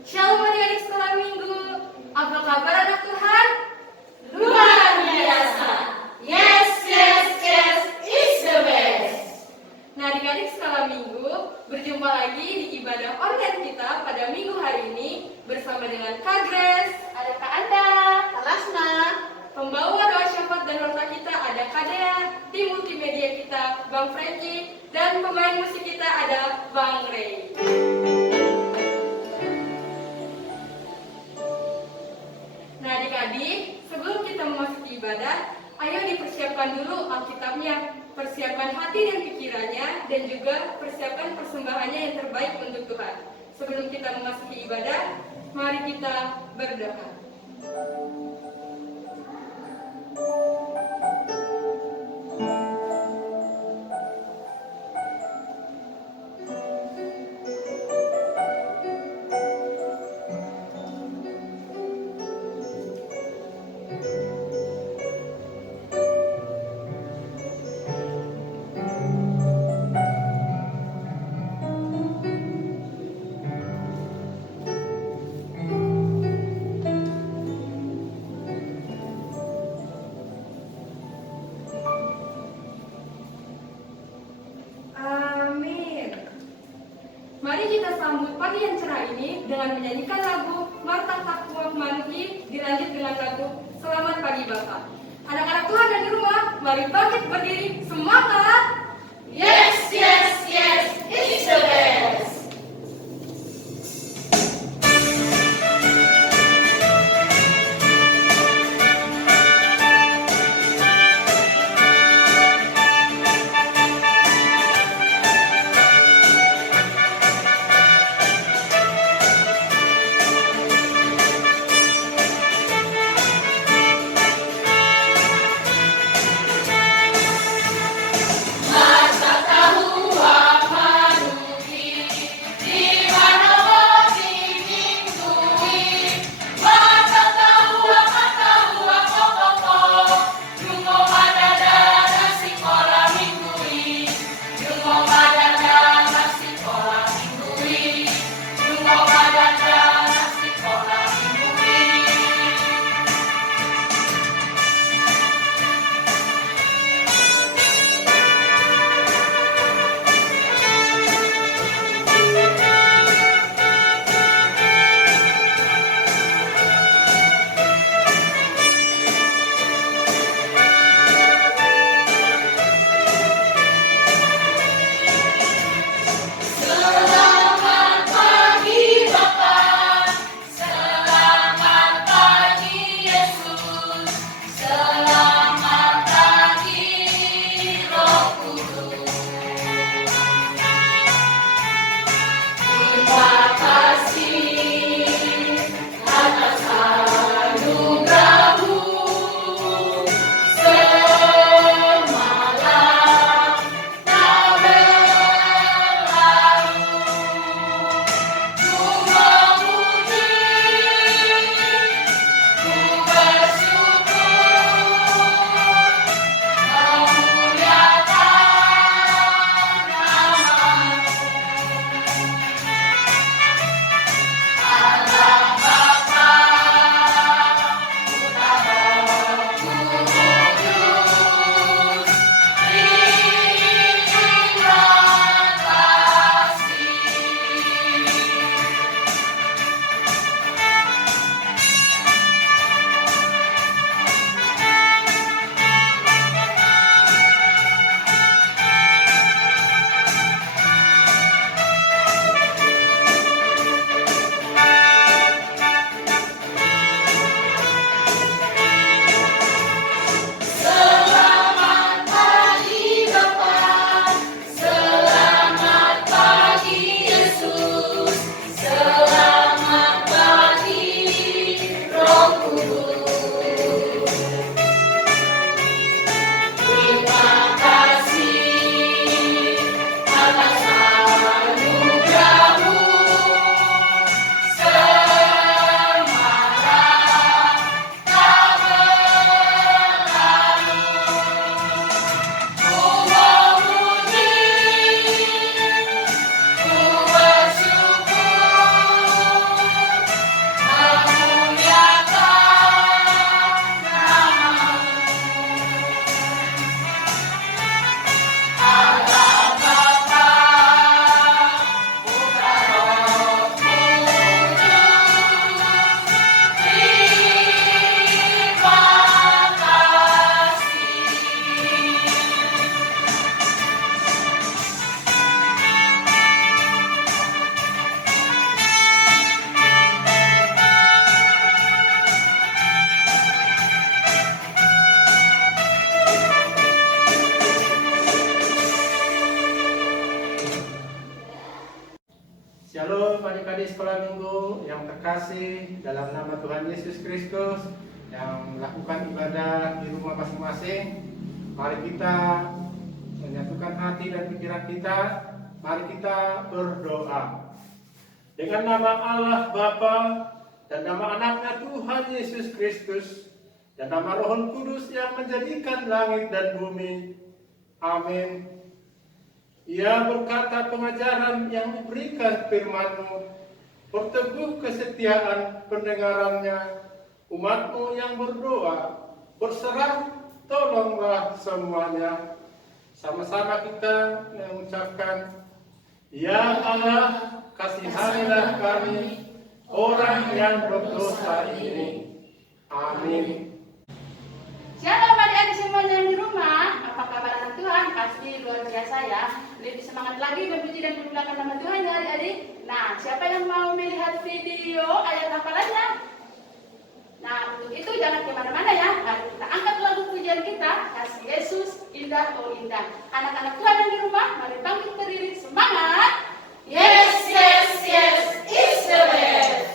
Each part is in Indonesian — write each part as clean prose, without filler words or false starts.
Shalom adik-adik sekolah minggu. Apa kabar anak Tuhan? Luar biasa. Yes, yes, yes, it's the best. Nah adik-adik sekolah minggu, berjumpa lagi di ibadah online kita pada minggu hari ini bersama dengan Kak Grace, Ada Kak Anda, Kak Lasna, pembawa doa syafaat dan nota kita ada Kak Dea, tim multimedia kita Bang Frankie, dan pemain musik kita ada Bang Ray. Nah adik-adik, sebelum kita memasuki ibadah, ayo dipersiapkan dulu Alkitabnya, persiapkan hati dan pikirannya, dan juga persiapkan persembahannya yang terbaik untuk Tuhan. Sebelum kita memasuki ibadah, mari kita berdoa. Mari kita sambut pagi yang cerah ini dengan menyanyikan lagu Marta Takwa Manuki, dilanjut dengan lagu Selamat Pagi Bapak. Anak-anak Tuhan yang di rumah, mari bangkit berdiri, semangat! yes, yes, yes, it's the best. Shalom adik-adik sekolah minggu yang terkasih, dalam nama Tuhan Yesus Kristus yang melakukan ibadah di rumah masing-masing. Mari kita menyatukan hati dan pikiran kita. Mari kita berdoa. Dengan nama Allah Bapa dan nama anaknya Tuhan Yesus Kristus dan nama Roh Kudus yang menjadikan langit dan bumi. Amin. Ia berkata pengajaran yang diberikan firman-Mu, berteguh kesetiaan pendengarannya, umat-Mu yang berdoa, berserah, tolonglah semuanya. Sama-sama kita mengucapkan, Ya Allah, kasihanilah kami, orang yang berdosa ini. Amin. Shalom adik-adik semuanya di rumah, apa kabar anak Tuhan? Pasti luar biasa ya. Lebih semangat lagi berpuji dan memuliakan nama Tuhan ya adik-adik. Nah, siapa yang mau melihat video ayat hafalannya? Nah, untuk itu jangan kemana-mana ya. Mari kita angkat lagu pujian kita, Kasih Yesus Indah Oh Indah. Anak-anak Tuhan yang di rumah, mari bangkit berdiri, semangat. Yes, yes, yes, it's the best.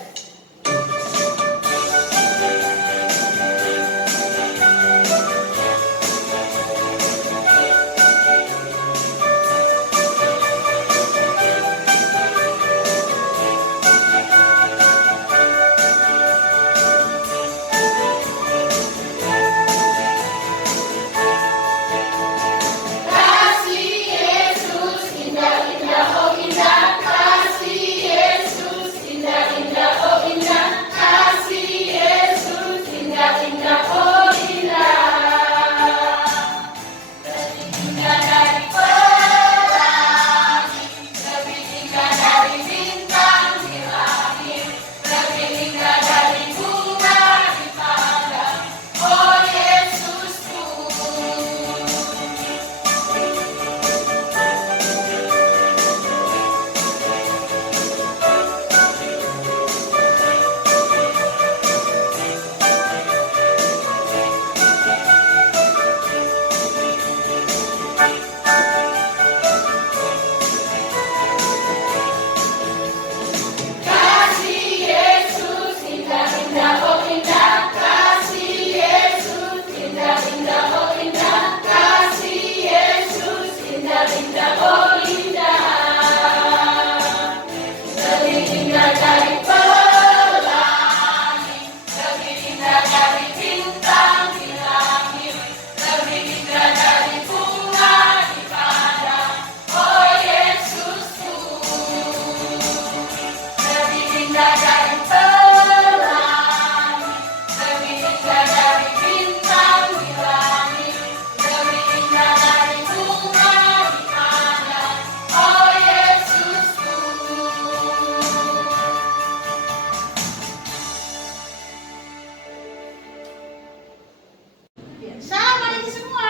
Salam adik semua,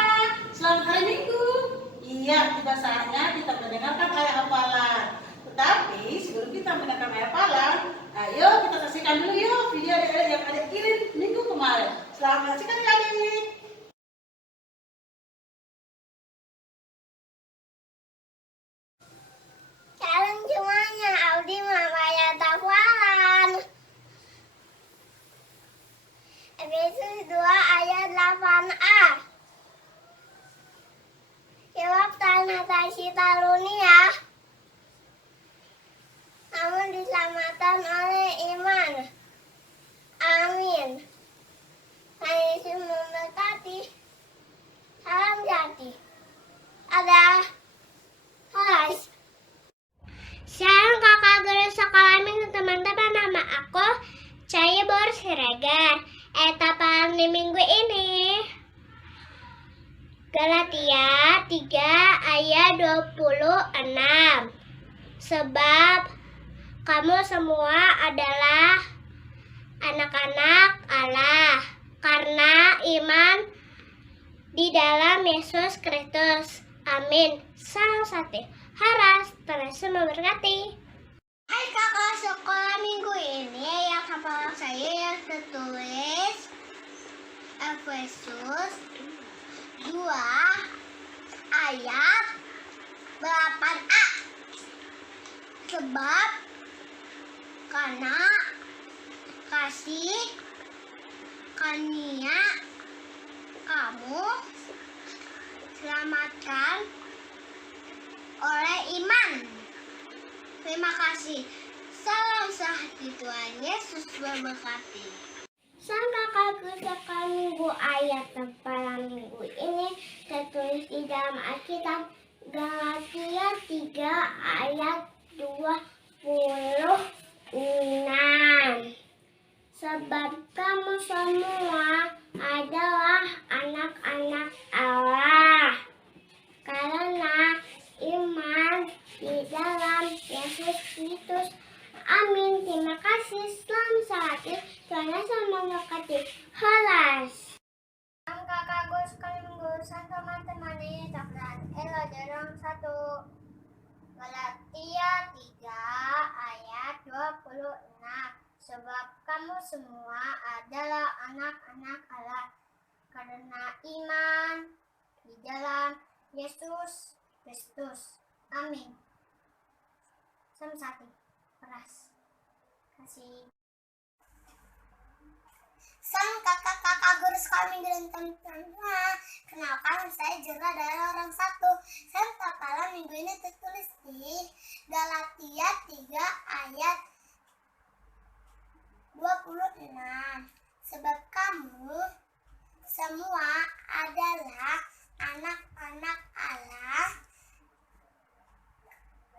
selamat hari Minggu. Iya, tiba saatnya kita mendengarkan ayat hafalan. Tetapi sebelum kita mendengarkan ayat hafalan, ayo kita saksikan dulu yuk video adik-adik yang adik kirim minggu kemarin. Selamat menyaksikan ya adik. Salam semuanya, Audi Mama ayat hafalan. Efesus 2 ayat 8a. Jawab tanah tasita dunia, namun diselamatkan oleh iman. Amin. Tuhan Yesus memberkati. Salam jati. Ada. Hai. Shalom kakak guru sekolah minggu teman-teman, nama aku Cahaya Bor Siregar. Etapa di minggu ini Galatia 3 ayat 26. Sebab kamu semua adalah anak-anak Allah karena iman di dalam Yesus Kristus. Amin. Salam satu. Haras, Tuhan Yesus memberkati. Hai kakak sekolah minggu ini yang hafalan saya yang tertulis Efesus 2 ayat 8a. Sebab karena kasih karunia kamu selamatkan oleh iman. Terima kasih. Salam sehati, Tuhan Yesus memberkati. Sang kakakku sekali minggu ayat terpalang minggu ini tertulis di dalam Alkitab Galatia 3 ayat 26. Sebab kamu semua adalah anak-anak Allah karena iman di dalam Yesus Kristus. Amin. Terima kasih. Selamat sehati. Tuhan Yesus memberkati. Holas. Sang kakakku sekali minggu, sang teman-teman ini takran Elo Jorong 1 Galatia 3 ayat 26. Sebab kamu semua adalah anak-anak Allah karena iman di dalam Yesus Kristus. Amin. Sama-sama. Keras. Kasih. Sang kakak-kakak guru sekolah minggu dan teman-teman, kenalkan saya Jura dari orang satu. Sang kakak minggu ini tertulis di Galatia 3 ayat 26. Sebab kamu semua adalah anak-anak Allah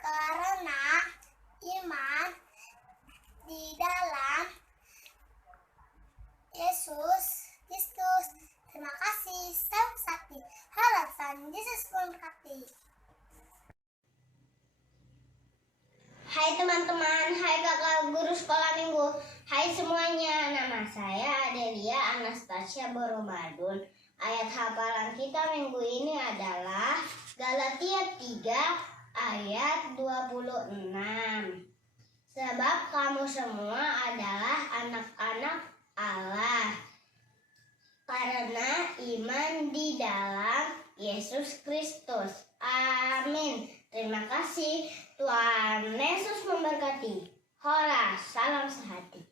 karena iman di dalam Yesus Kristus. Terima kasih. Salam sakti. Harapan Yesus memberkati. Hai teman-teman, hai kakak guru sekolah minggu, hai semuanya. Nama saya Adelia Anastasia Boromadun. Ayat hafalan kita minggu ini adalah Galatia 3 ayat 26. Sebab kamu semua adalah anak-anak Allah karena iman di dalam Yesus Kristus. Amin. Terima kasih. Tuhan Yesus memberkati. Horas. Salam sehati.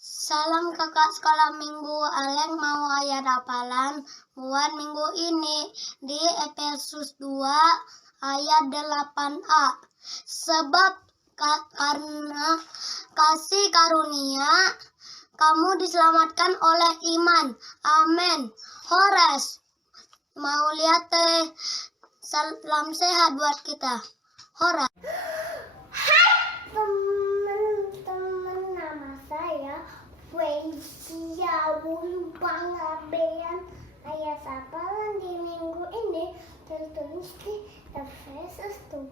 Salam kakak sekolah minggu. Aleng mau ayat hafalan buat minggu ini di Efesus 2 ayat 8a. Sebab karena kasih karunia kamu diselamatkan oleh iman. Amin. Horas. Mau lihat salam sehat buat kita. Horas. Hai teman-teman, nama saya Weisia Wulpangabean. Ayat hafalan di minggu ini tertulis di Efesus 2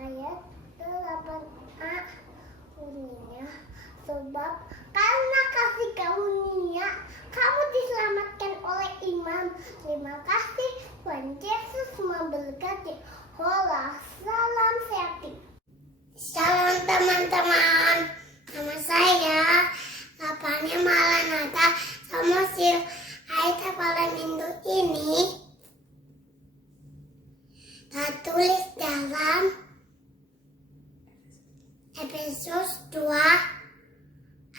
ayat 8a. Bunyinya, sebab karena kasih karunia kamu diselamatkan oleh iman. Terima kasih. Tuhan Yesus memberkati. Hola. Salam sehati. Salam teman-teman. Nama saya Lapanya Maranatha Samosil. Ayat hafalan minggu ini tertulis dalam Efesus 2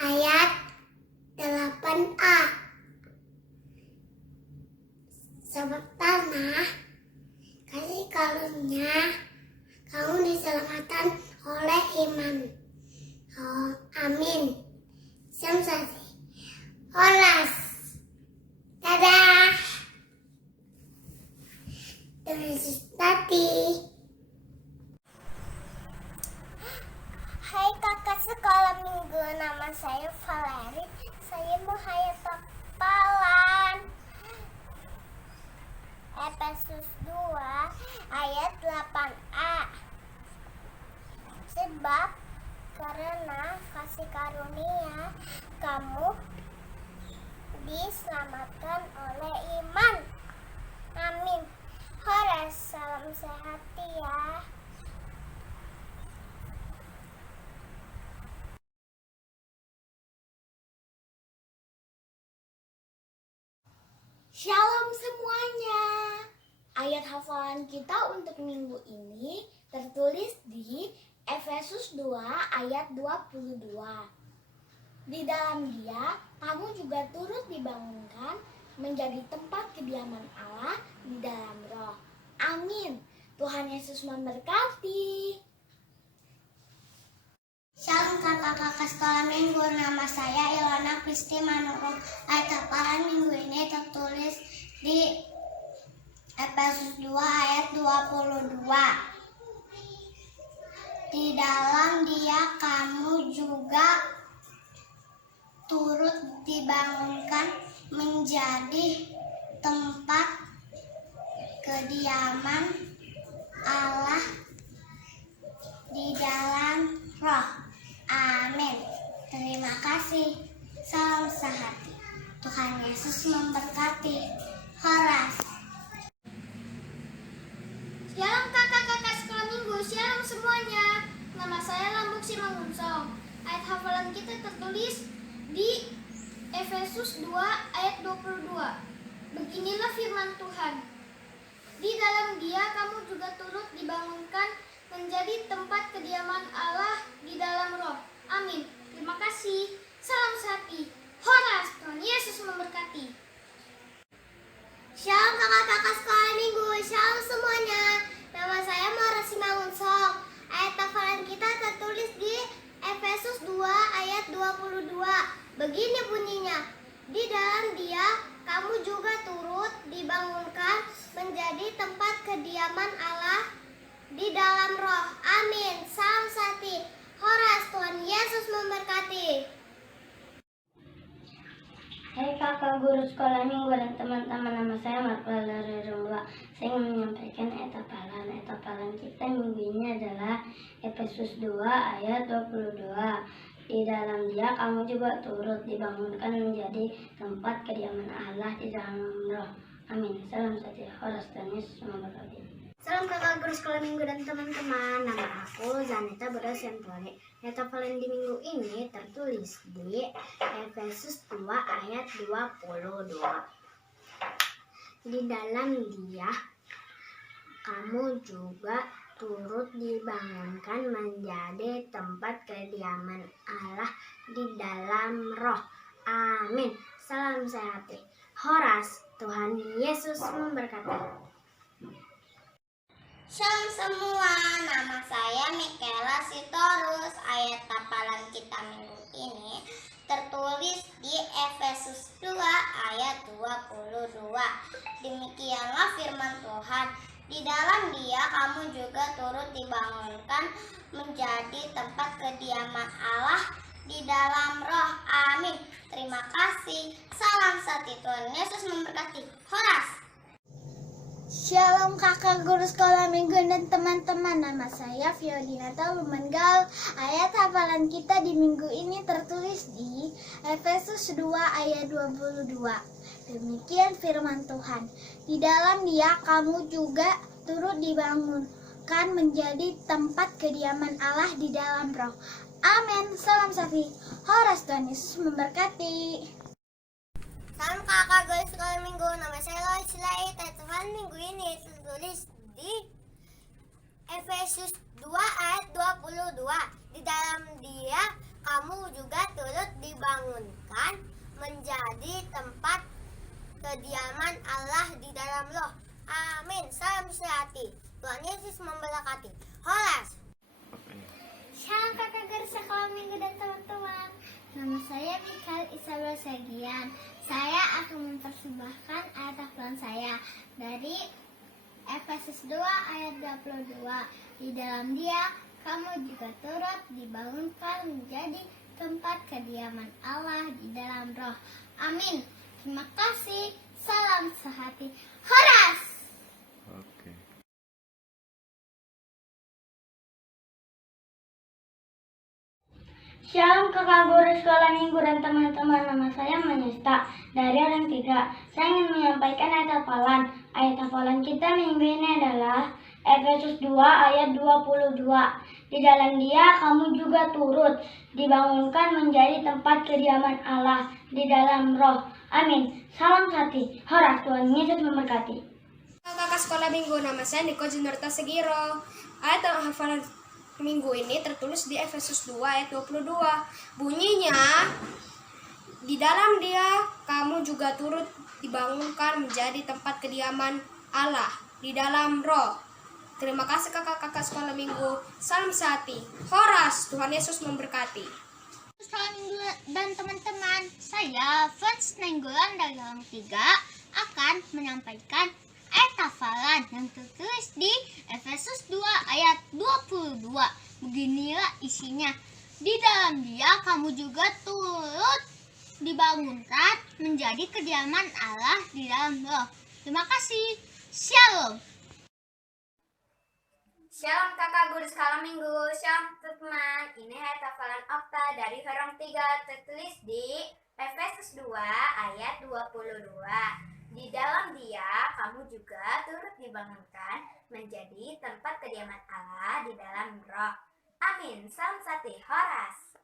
ayat 8a. Sebab tanah kasih karunia kamu diselamatkan oleh iman. Oh, amin. Sensasi. Holas. Dadah. Terus tadi. Hai kakak sekolah minggu, nama saya Valeri. Saya mau hayat hafalan Efesus 2 ayat 8a. Sebab karena kasih karunia kamu diselamatkan oleh iman. Amin. Horas. Salam sehat ya. Shalom semuanya. Ayat hafalan kita untuk minggu ini tertulis di Efesus 2 ayat 22. Di dalam Dia, kamu juga turut dibangunkan menjadi tempat kediaman Allah di dalam Roh. Amin. Tuhan Yesus memberkati. Shalom kakak-kakak sekolah minggu, nama saya Ilana Kristi Manurung. Ayat hafalan minggu ini tertulis di Efesus 2 ayat 22. Di dalam Dia kamu juga turut dibangunkan menjadi tempat kediaman Allah di dalam Roh. Amin. Terima kasih. Salam sehati. Tuhan Yesus memberkati. Horas. Shalom kakak-kakak sekolah minggu. Shalom semuanya. Nama saya Lambuk Simangunsong. Ayat hafalan kita tertulis di Efesus 2 ayat 22. Beginilah firman Tuhan. Di dalam Dia kamu juga turut dibangunkan menjadi tempat kediaman Allah di dalam Roh. Amin. Terima kasih. Salam sehati. Horas. Tuhan Yesus memberkati. Shalom kakak-kakak sekolah minggu. Shalom semuanya. Nama saya Mora Simangunsong. Ayat hafalan kita tertulis di Efesus 2 ayat 22. Begini bunyinya, di dalam Dia kamu juga turut dibangunkan menjadi tempat kediaman Allah di dalam Roh. Amin. Salam sehati. Horas. Tuhan Yesus memberkati. Hai kakak guru sekolah minggu dan teman-teman, nama saya Marpel dari Rumla. Saya ingin menyampaikan ayat hafalan kita minggu ini adalah Efesus 2 ayat 22. Di dalam Dia kamu juga turut dibangunkan menjadi tempat kediaman Allah di dalam Roh. Amin. Salam satu Horas. Tuhan Yesus memberkati. Salam kakak guru sekolah minggu dan teman-teman. Nama aku Zaneta Berasempore. Ayat hafalan di minggu ini tertulis di Efesus 2 ayat 22. Di dalam Dia kamu juga turut dibangunkan menjadi tempat kediaman Allah di dalam Roh. Amin. Salam sehat. Horas. Tuhan Yesus memberkati. Shalom semua, nama saya Michaela Sitorus. Ayat hafalan kita minggu ini tertulis di Efesus 2 ayat 22. Demikianlah firman Tuhan. Di dalam Dia kamu juga turut dibangunkan menjadi tempat kediaman Allah di dalam Roh. Amin. Terima kasih. Salam satu. Tuhan Yesus memberkati. Horas. Shalom kakak guru sekolah minggu dan teman-teman. Nama saya Fiodinata Lumenggal. Ayat hafalan kita di minggu ini tertulis di Efesus 2 ayat 22. Demikian firman Tuhan. Di dalam Dia kamu juga turut dibangunkan menjadi tempat kediaman Allah di dalam Roh. Amin. Salam safi. Horas. Tuhan Yesus memberkati. Salam kakak guru sekolah minggu. Nama saya Lois Silait. Ayat minggu ini tertulis di Efesus 2 ayat 22. Di dalam Dia kamu juga turut dibangunkan menjadi tempat kediaman Allah di dalam Roh. Amin. Salam sehati. Tuhan Yesus memberkati. Horas. Shalom kakak guru sekolah minggu dan teman-teman. Nama saya Mikael Isabel Sagian. Saya akan mempersembahkan ayat hafalan saya dari Efesus 2 ayat 22. Di dalam Dia kamu juga turut dibangunkan menjadi tempat kediaman Allah di dalam Roh. Amin. Terima kasih. Salam sehati. Horas. Shalom kakak guru sekolah minggu dan teman-teman, nama saya Manista dari Orang Tiga. Saya ingin menyampaikan ayat hafalan. Ayat hafalan kita minggu ini adalah Efesus 2 ayat 22. Di dalam Dia kamu juga turut dibangunkan menjadi tempat kediaman Allah di dalam Roh. Amin. Salam sati. Horas. Tuhan Yesus memberkati. Kakak sekolah minggu, nama saya Niko Junarta Segiro. Ayat hafalan minggu ini tertulis di Efesus 2 ayat 22. Bunyinya, di dalam Dia kamu juga turut dibangunkan menjadi tempat kediaman Allah di dalam Roh. Terima kasih kakak-kakak sekolah minggu. Salam sehati. Horas, Tuhan Yesus memberkati. Sekolah minggu dan teman-teman, saya Fons Nenggolan dari Orang 3 akan menyampaikan ayat hafalan yang tertulis di Efesus 2 ayat 22. Beginilah isinya. Di dalam Dia kamu juga turut dibangunkan menjadi kediaman Allah di dalam Roh. Terima kasih. Shalom. Shalom kakak guru sekolah minggu. Shalom teman. Ini ayat hafalan Okta dari Orang 3 tertulis di Efesus 2 ayat 22. Di dalam Dia kamu juga turut dibangunkan menjadi tempat kediaman Allah di dalam Roh. Amin. Salam sati. Horas.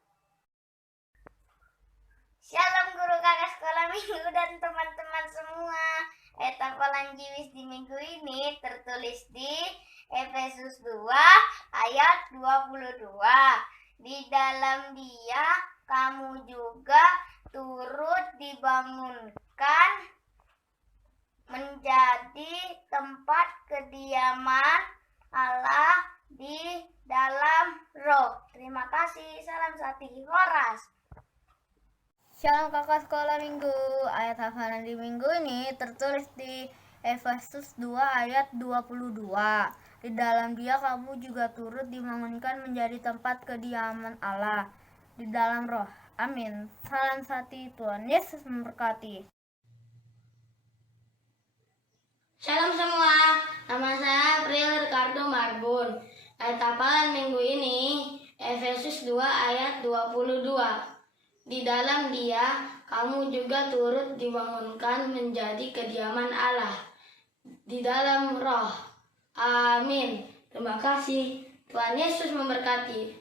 Shalom guru kakak sekolah minggu dan teman-teman semua. Ayat hafalan Jiwis di minggu ini tertulis di Efesus 2 ayat 22. Di dalam Dia kamu juga turut dibangunkan menjadi tempat kediaman Allah di dalam Roh. Terima kasih. Salam sati. Horas. Shalom kakak sekolah minggu. Ayat hafalan di minggu ini tertulis di Efesus 2 ayat 22. Di dalam Dia kamu juga turut dibangunkan menjadi tempat kediaman Allah di dalam Roh. Amin. Salam sati. Tuhan Yesus memberkati. Shalom semua, nama saya April Ricardo Marbun. Ayat hafalan minggu ini Efesus 2 ayat 22. Di dalam Dia kamu juga turut dibangunkan menjadi kediaman Allah di dalam Roh. Amin. Terima kasih. Tuhan Yesus memberkati.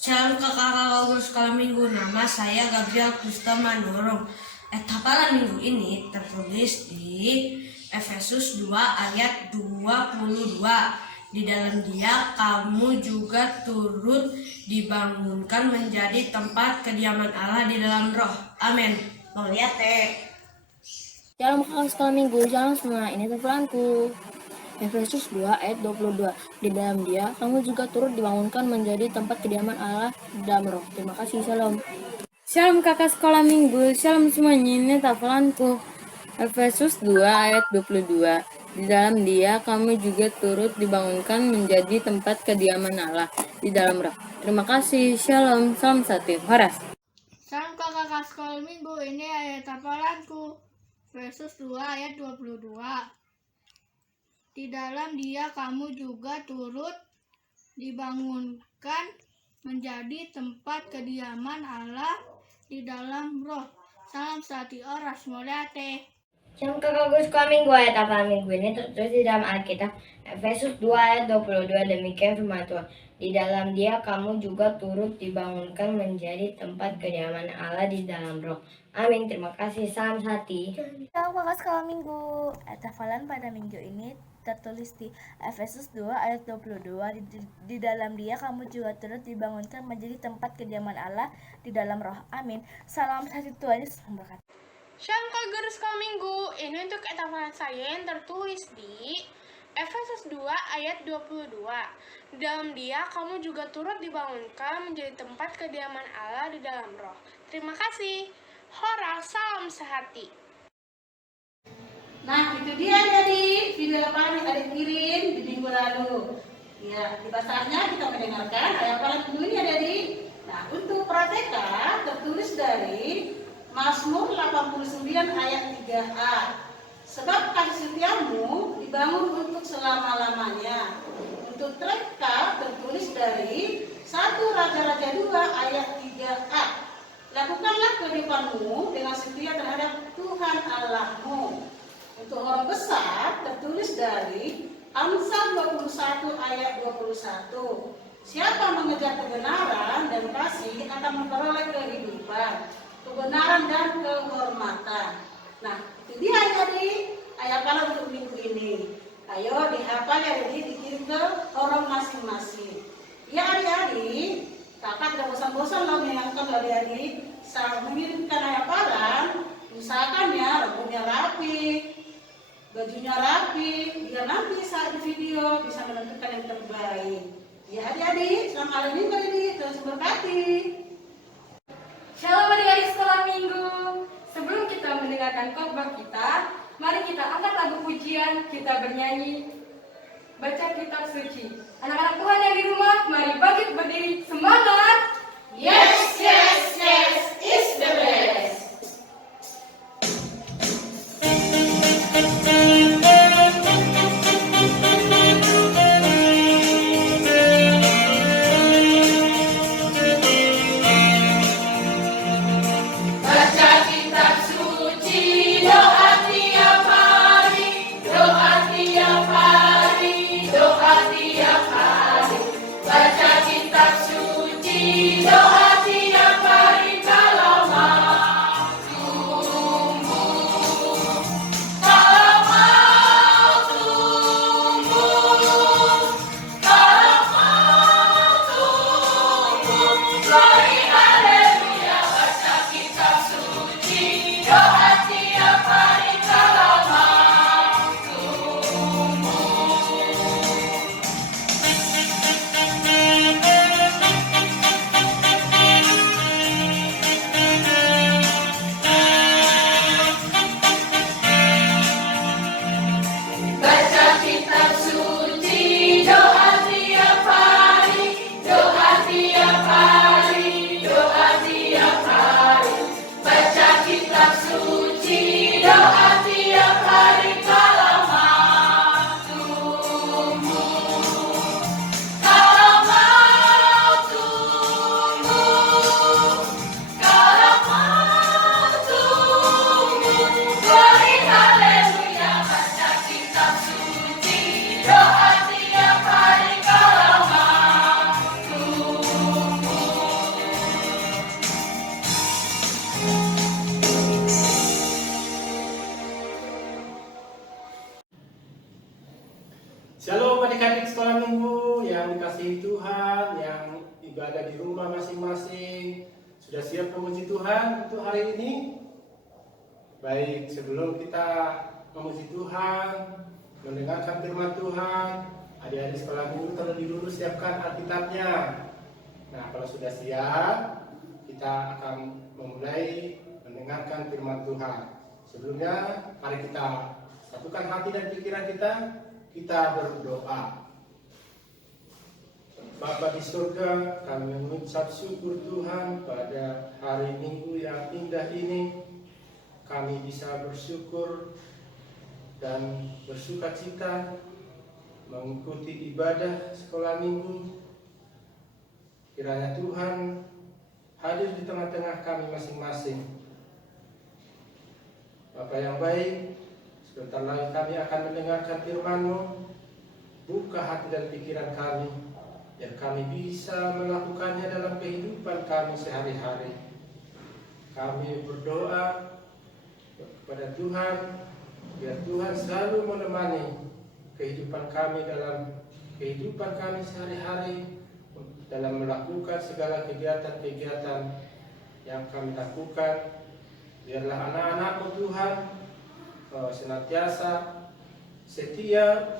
Shalom kakak-kakak guru sekolah minggu, nama saya Gabriel Krista Manurung. Ayat hafalan minggu ini tertulis di Efesus 2 ayat 22. Di dalam Dia kamu juga turut dibangunkan menjadi tempat kediaman Allah di dalam Roh. Amin. Mau lihat Shalom kakak sekolah minggu, shalom semua, ini hafalanku. Efesus 2 ayat 22. Di dalam Dia kamu juga turut dibangunkan menjadi tempat kediaman Allah di dalam Roh. Terima kasih. Shalom. Shalom kakak sekolah minggu, shalom semuanya, ini hafalanku. Efesus 2 ayat 22. Di dalam Dia kamu juga turut dibangunkan menjadi tempat kediaman Allah di dalam Roh. Terima kasih. Shalom. Salam satu. Horas. Salam kakak sekolah minggu, ini ayat hafalanku. Efesus 2 ayat 22. Di dalam Dia kamu juga turut dibangunkan menjadi tempat kediaman Allah di dalam Roh. Salam sati oras muliate. Shalom kakak guru sekolah minggu, ayat hafalan minggu ini tertulis di dalam Alkitab Efesus 2 ayat 22. Demikian firman Tuhan. Di dalam Dia kamu juga turut dibangunkan menjadi tempat kediaman Allah di dalam Roh. Amin. Terima kasih. Salam sati. Shalom kakak sekolah minggu. Ayat hafalan pada minggu ini tertulis di Efesus 2 ayat 22. Di dalam Dia kamu juga turut dibangunkan menjadi tempat kediaman Allah di dalam Roh. Amin. Salam satu. Tuhan Yesus memberkati. Shalom kakak guru sekolah minggu, ini untuk ayat hafalan saya yang tertulis di Efesus 2 ayat 22. Di dalam Dia kamu juga turut dibangunkan menjadi tempat kediaman Allah di dalam Roh. Terima kasih. Hora, salam sehati. Nah, itu dia adik-adik, video hafalan yang adik kirim di minggu lalu. Ya, di saatnya kita mendengarkan ayat hafalan minggu ini adik-adik. Nah, untuk praktek tertulis dari Mazmur 89 ayat 3a. Sebab kasih setiamu dibangun untuk selama-lamanya. Untuk treka tertulis dari 1 Raja-Raja 2 ayat 3a. Lakukanlah kehidupanmu dengan setia terhadap Tuhan Allahmu. Untuk orang besar tertulis dari Amsal 21 ayat 21. Siapa mengejar kebenaran dan kasih akan memperoleh kehidupan, kebenaran dan kehormatan. Nah, itu dia adik-adik ayat hafalan untuk minggu ini. Ayo dihafal ya, jadi dikirim ke orang masing-masing. Ya adik-adik, kakak tidak bosan-bosan loh mengingatkan adik-adik saat mengirimkan ayat hafalan. Misalkan ya, rambutnya rapi, bajunya rapi, biar nanti saat di video bisa menentukan yang terbaik. Ya adik-adik, selamat malam minggu ini, Tuhan memberkati. Shalom adik-adik sekolah minggu. Sebelum kita mendengarkan khotbah kita, mari kita angkat lagu pujian, kita bernyanyi, baca kitab suci. Anak-anak Tuhan yang di rumah, mari bangkit berdiri, semangat! Yes, yes, yes, is the best. Baca kitab suci, doa tiap hari, doa tiap hari, doa tiap hari. Baca kitab suci, doa tiap hari kalau mau tumbuh. Kalau mau tumbuh, kalau mau tumbuh. Glory haleluya, baca kitab suci, doa tiap hari kalau mau tumbuh. Baca kitab suci, doa tiap hari, doa tiap hari, doa tiap hari. Baca kitab suci, doa tiap hari kalau mau tumbuh. Kalau mau tumbuh, kalau mau tumbuh. Glory haleluya, baca kitab suci, doa tiap hari kalau mau tumbuh. Shalom adik-adik sekolah minggu yang dikasihi Tuhan, yang ibadah di rumah masing-masing. Sudah siap memuji Tuhan untuk hari ini? Baik, sebelum kita memuji Tuhan, mendengarkan firman Tuhan, adik-adik sekolah minggu terlebih dulu siapkan Alkitabnya. Nah, kalau sudah siap, kita akan memulai mendengarkan firman Tuhan. Sebelumnya, mari kita satukan hati dan pikiran kita berdoa. Bapa di surga, kami mengucap syukur Tuhan pada hari Minggu yang indah ini. Kami bisa bersyukur dan bersukacita mengikuti ibadah sekolah minggu. Kiranya Tuhan hadir di tengah-tengah kami masing-masing. Bapa yang baik, sebentar lagi kami akan mendengarkan firman-Mu. Buka hati dan pikiran kami, biar kami bisa melakukannya dalam kehidupan kami sehari-hari. Kami berdoa kepada Tuhan, biar Tuhan selalu menemani kehidupan kami dalam kehidupan kami sehari-hari, dalam melakukan segala kegiatan-kegiatan yang kami lakukan. Biarlah anak-anak-Mu Tuhan senantiasa setia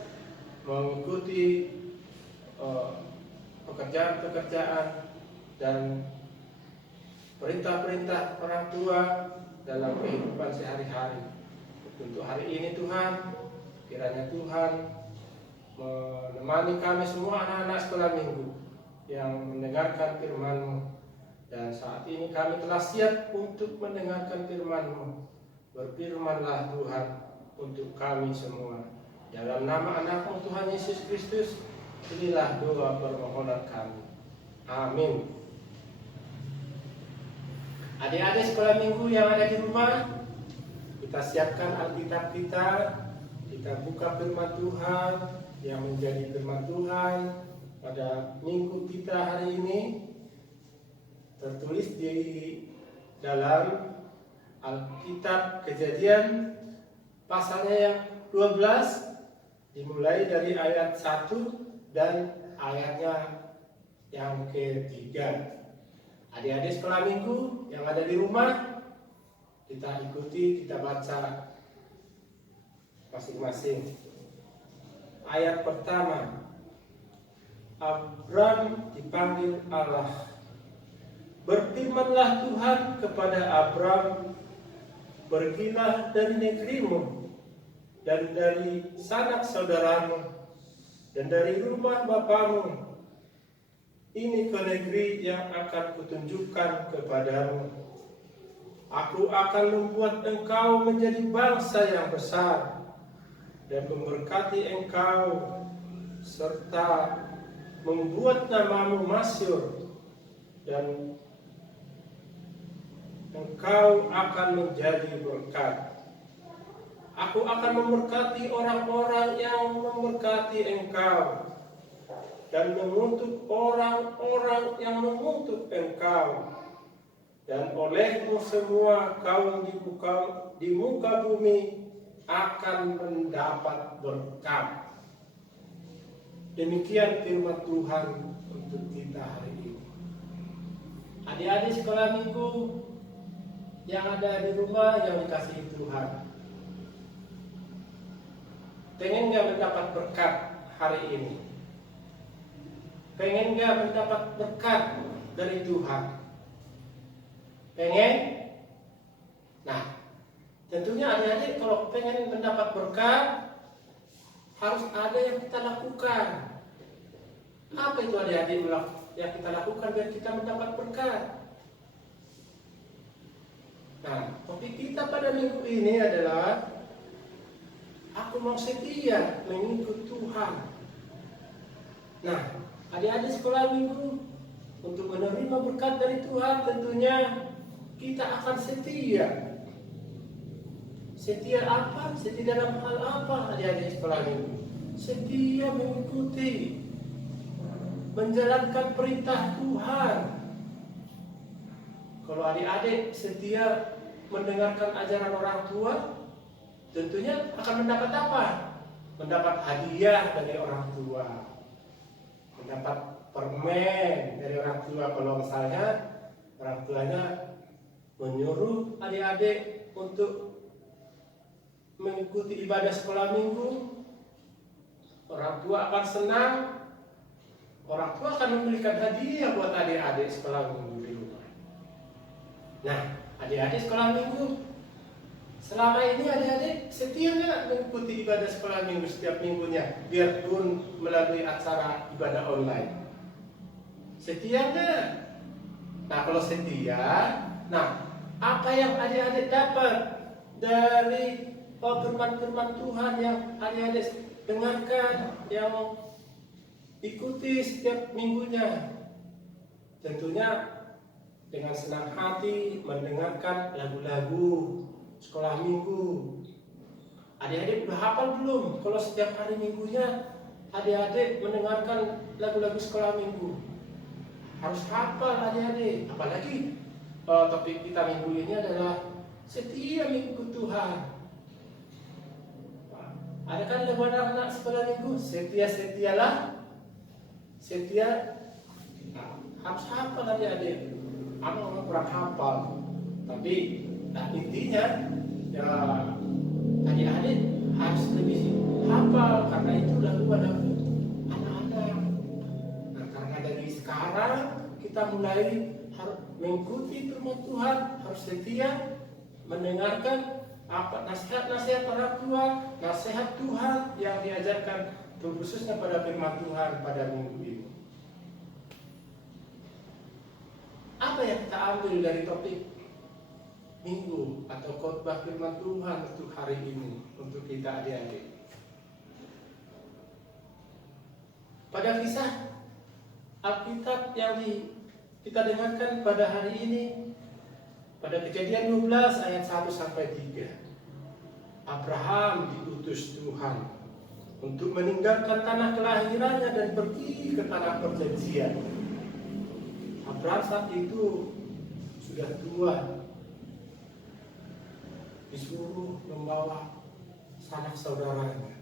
mengikuti pekerjaan-pekerjaan dan perintah-perintah orang tua dalam kehidupan sehari-hari. Untuk hari ini Tuhan, kiranya Tuhan menemani kami semua anak-anak sekolah minggu yang mendengarkan firman-Mu. Dan saat ini kami telah siap untuk mendengarkan firman-Mu. Berfirmanlah Tuhan untuk kami semua. Dalam nama anak-Mu Tuhan Yesus Kristus, inilah doa permohonan kami. Amin. Adik-adik sekolah minggu yang ada di rumah, kita siapkan Alkitab kita buka firman Tuhan yang menjadi firman Tuhan pada minggu kita hari ini. Tertulis di dalam Alkitab Kejadian pasalnya yang 12 dimulai dari ayat 1 dan ayatnya yang ketiga. Adik-adik sekolah minggu yang ada di rumah, kita ikuti, kita baca masing-masing. Ayat pertama, Abram dipanggil Allah. Berfirmanlah Tuhan kepada Abram, pergilah dari negerimu dan dari sanak saudaramu dan dari rumah bapamu. Ini ke negeri yang akan kutunjukkan kepadamu. Aku akan membuat engkau menjadi bangsa yang besar dan memberkati engkau serta membuat namamu masyhur, dan engkau akan menjadi berkat. Aku akan memberkati orang-orang yang memberkati engkau dan mengutuk orang-orang yang mengutuk engkau, dan olehmu semua kaum di muka bumi akan mendapat berkat. Demikian firman Tuhan untuk kita hari ini. Adik-adik sekolah minggu yang ada di rumah yang dikasihi Tuhan, pengen gak mendapat berkat hari ini? Pengen gak mendapat berkat dari Tuhan? Pengen? Nah, tentunya adik-adik kalau pengen mendapat berkat, harus ada yang kita lakukan. Apa itu adik-adik yang kita lakukan biar kita mendapat berkat? Nah, topik kita pada minggu ini adalah aku mau setia mengikut Tuhan. Nah, adik-adik sekolah minggu, untuk menerima berkat dari Tuhan tentunya kita akan setia. Setia apa? Setia dalam hal apa adik-adik sekolah minggu? Setia mengikuti, menjalankan perintah Tuhan. Kalau adik-adik setia mendengarkan ajaran orang tua, tentunya akan mendapat apa? Mendapat hadiah dari orang tua, mendapat permen dari orang tua. Kalau misalnya orang tuanya menyuruh adik-adik untuk mengikuti ibadah sekolah minggu, orang tua akan senang. Orang tua akan memberikan hadiah buat adik-adik sekolah minggu di rumah. Nah, adik-adik sekolah minggu, selama ini adik-adik setia nggak mengikuti ibadah sekolah minggu setiap minggunya, biarpun melalui acara ibadah online? Setia nggak? Nah, kalau setia, nah apa yang adik-adik dapat dari firman-firman Tuhan yang adik-adik dengarkan, yang ikuti setiap minggunya? Tentunya dengan senang hati mendengarkan lagu-lagu sekolah minggu. Adik-adik udah hafal belum? Kalau setiap hari minggunya adik-adik mendengarkan lagu-lagu sekolah minggu, harus hafal adik-adik. Apalagi topik kita minggu ini adalah setia mengikut Tuhan. Ada kan lagu anak-anak sekolah minggu, setia-setialah, setia. Nah, harus hafal adik-adik. Aku kurang hafal, tapi intinya ya adik-adik harus lebih hafal, karena itu lagu ada anak-anak. Nah, karena dari sekarang kita mulai harus mengikuti firman Tuhan, harus setia mendengarkan apa nasihat-nasihat orang tua, nasihat Tuhan yang diajarkan khususnya pada firman Tuhan pada minggu ini. Apa yang kita ambil dari topik minggu atau khotbah firman Tuhan untuk hari ini, untuk kita adik-adik? Pada kisah Alkitab yang kita dengarkan pada hari ini, pada Kejadian 12 ayat 1 sampai 3, Abraham diutus Tuhan untuk meninggalkan tanah kelahirannya dan pergi ke tanah perjanjian. Abraham saat itu sudah tua, disuruh membawa sanak saudaranya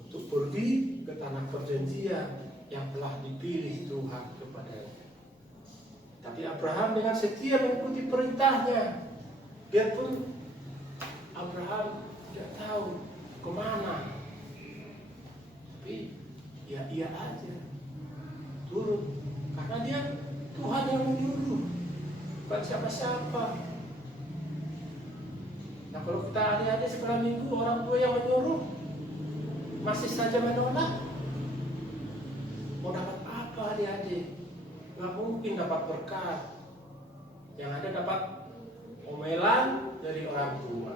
untuk pergi ke tanah perjanjian yang telah dipilih Tuhan kepadanya. Tapi Abraham dengan setia mengikuti perintahnya, biarpun Abraham tidak tahu kemana, tapi ya ia aja turun karena dia Tuhan yang menyuruh, bukan siapa-siapa. Nah, kalau kita adik-adik sekolah minggu orang tua yang menyuruh masih saja menolak, mau dapat apa adik-adik? Nggak mungkin dapat berkat. Yang ada dapat omelan dari orang tua,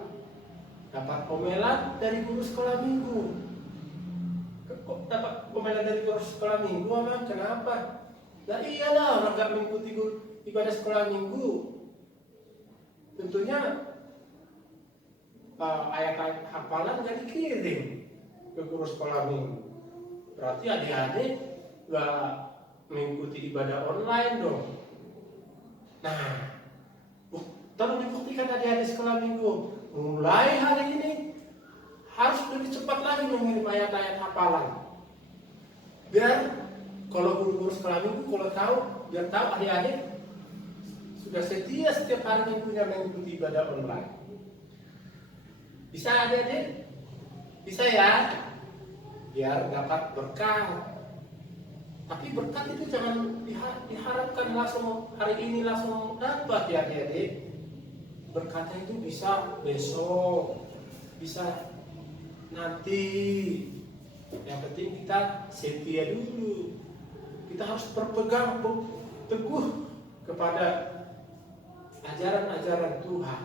dapat omelan dari guru sekolah minggu. Kok dapat omelan dari guru sekolah minggu? Emang kenapa? Nah iyalah, orang nggak mengikuti ibadah sekolah minggu, tentunya ayat-ayat hafalan nggak dikirim ke guru sekolah minggu. Berarti adik-adik nggak mengikuti ibadah online dong. Nah, tolong dibuktikan adik-adik sekolah minggu, mulai hari ini harus lebih cepat lagi mengirim ayat-ayat hafalan. Biar kalau guru-guru sekolah minggu kalau tahu, biar tahu adik-adik sudah setia setiap hari minggunya mengikuti ibadah online. Bisa adik-adik? Bisa ya? Biar dapat berkah. Tapi berkat itu jangan diharapkan langsung hari ini langsung dapat ya adik-adik. Berkatnya itu bisa besok, bisa nanti. Yang penting kita setia dulu. Kita harus berpegang teguh kepada ajaran-ajaran Tuhan,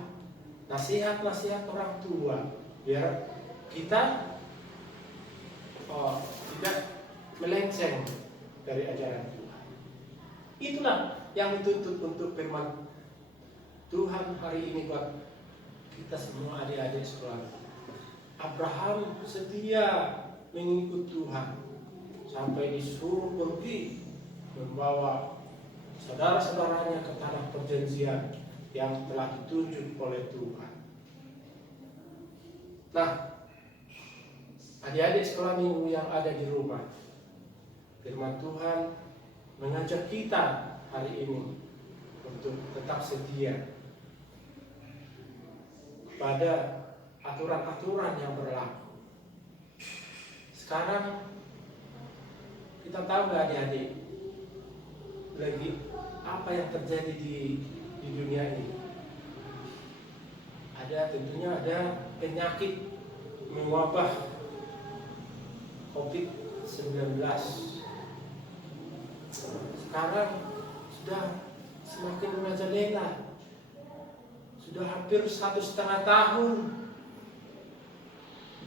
nasihat-nasihat orang tua, biar kita tidak melenceng dari ajaran Tuhan. Itulah yang dituntut untuk firman Tuhan hari ini buat kita semua adik-adik sekolah. Abraham setia mengikut Tuhan sampai disuruh pergi membawa saudara-saudaranya ke tanah perjanjian yang telah ditunjuk oleh Tuhan. Nah, adik-adik sekolah minggu yang ada di rumah, firman Tuhan mengajak kita hari ini untuk tetap setia pada aturan-aturan yang berlaku. Sekarang kita tahu nggak adik-adik lagi apa yang terjadi di dunia ini? Tentunya ada penyakit mewabah COVID-19. Sekarang sudah semakin merajalela, sudah hampir 1,5 tahun,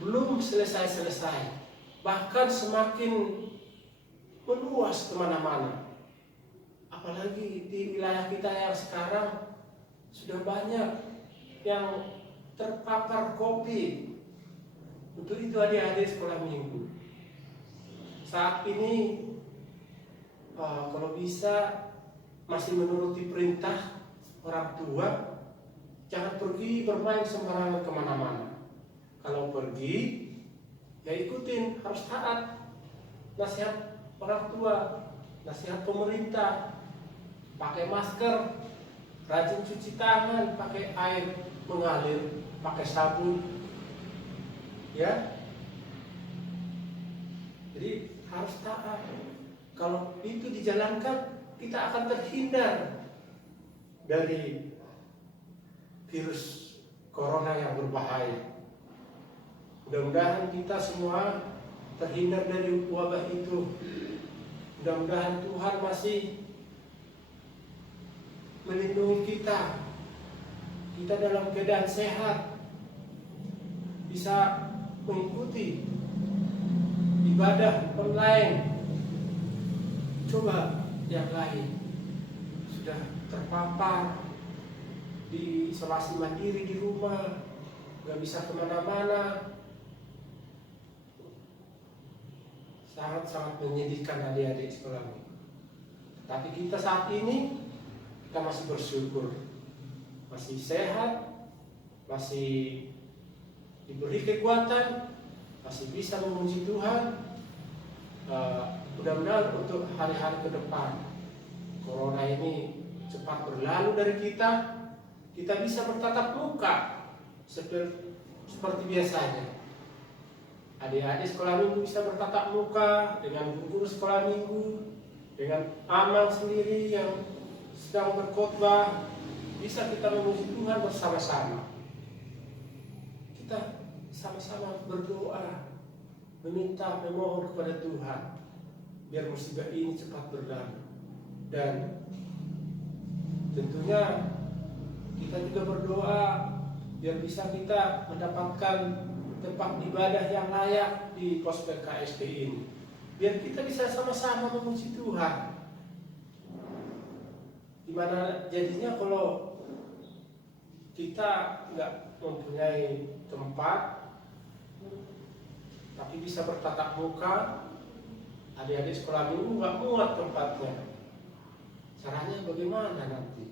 belum selesai-selesai, bahkan semakin meluas kemana-mana. Apalagi di wilayah kita yang sekarang sudah banyak yang terpapar COVID. Untuk itu adik-adik sekolah minggu, saat ini kalau bisa masih menuruti perintah orang tua, jangan pergi bermain sembarangan kemana-mana. Kalau pergi, ya ikutin, harus taat nasihat orang tua, nasihat pemerintah, pakai masker, rajin cuci tangan, pakai air mengalir, pakai sabun, ya. Jadi harus taat. Kalau itu dijalankan, kita akan terhindar dari virus corona yang berbahaya. Mudah-mudahan kita semua terhindar dari wabah itu. Mudah-mudahan Tuhan masih melindungi kita. Kita dalam keadaan sehat, bisa mengikuti ibadah online. Coba yang lain sudah terpapar di isolasi mandiri di rumah, nggak bisa kemana-mana. Sangat-sangat menyedihkan adik-adik sekolah. Tapi kita saat ini kita masih bersyukur, masih sehat, masih diberi kekuatan, masih bisa memuji Tuhan. Mudah-mudahan untuk hari-hari ke depan corona ini cepat berlalu dari kita bisa bertatap muka seperti biasanya. Adik-adik sekolah minggu bisa bertatap muka dengan guru sekolah minggu, dengan Amang sendiri yang sedang berkhotbah, bisa kita memuji Tuhan bersama-sama. Kita sama-sama berdoa, memohon kepada Tuhan biar musibah ini cepat berlalu. Dan tentunya kita juga berdoa biar bisa kita mendapatkan tempat ibadah yang layak di Pospek KSP ini, biar kita bisa sama-sama memuji Tuhan. Dimana jadinya kalau kita nggak mempunyai tempat tapi bisa bertatap muka, adik-adik sekolah minggu nggak muat tempatnya. Caranya bagaimana nanti?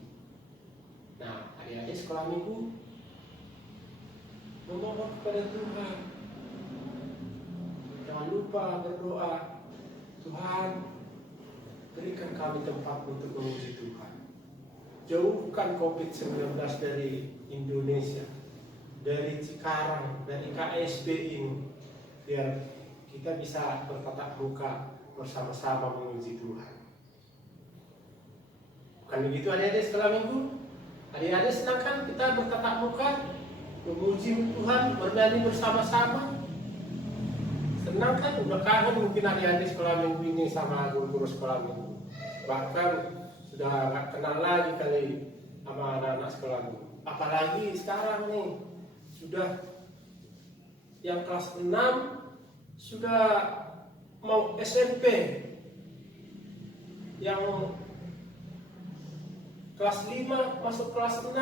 Nah, adik-adik sekolah minggu memohon kepada Tuhan. Jangan lupa berdoa, Tuhan berikan kami tempat untuk memuji Tuhan. Jauhkan COVID-19 dari Indonesia, dari Cikarang, dari KSP ini, biar kita bisa bertatap muka bersama-sama memuji Tuhan. Bukan begitu adik-adik sekolah minggu? Adik-adik senang kan kita bertatap muka, memuji Tuhan, bernyanyi bersama-sama? Senang kan? Udah kangen mungkin adik-adik sekolah minggu ini sama guru-guru sekolah minggu. Bahkan sudah gak kenal lagi kali sama anak-anak sekolah minggu. Apalagi sekarang nih, sudah yang kelas 6 sudah mau SMP, yang kelas 5 masuk kelas 6,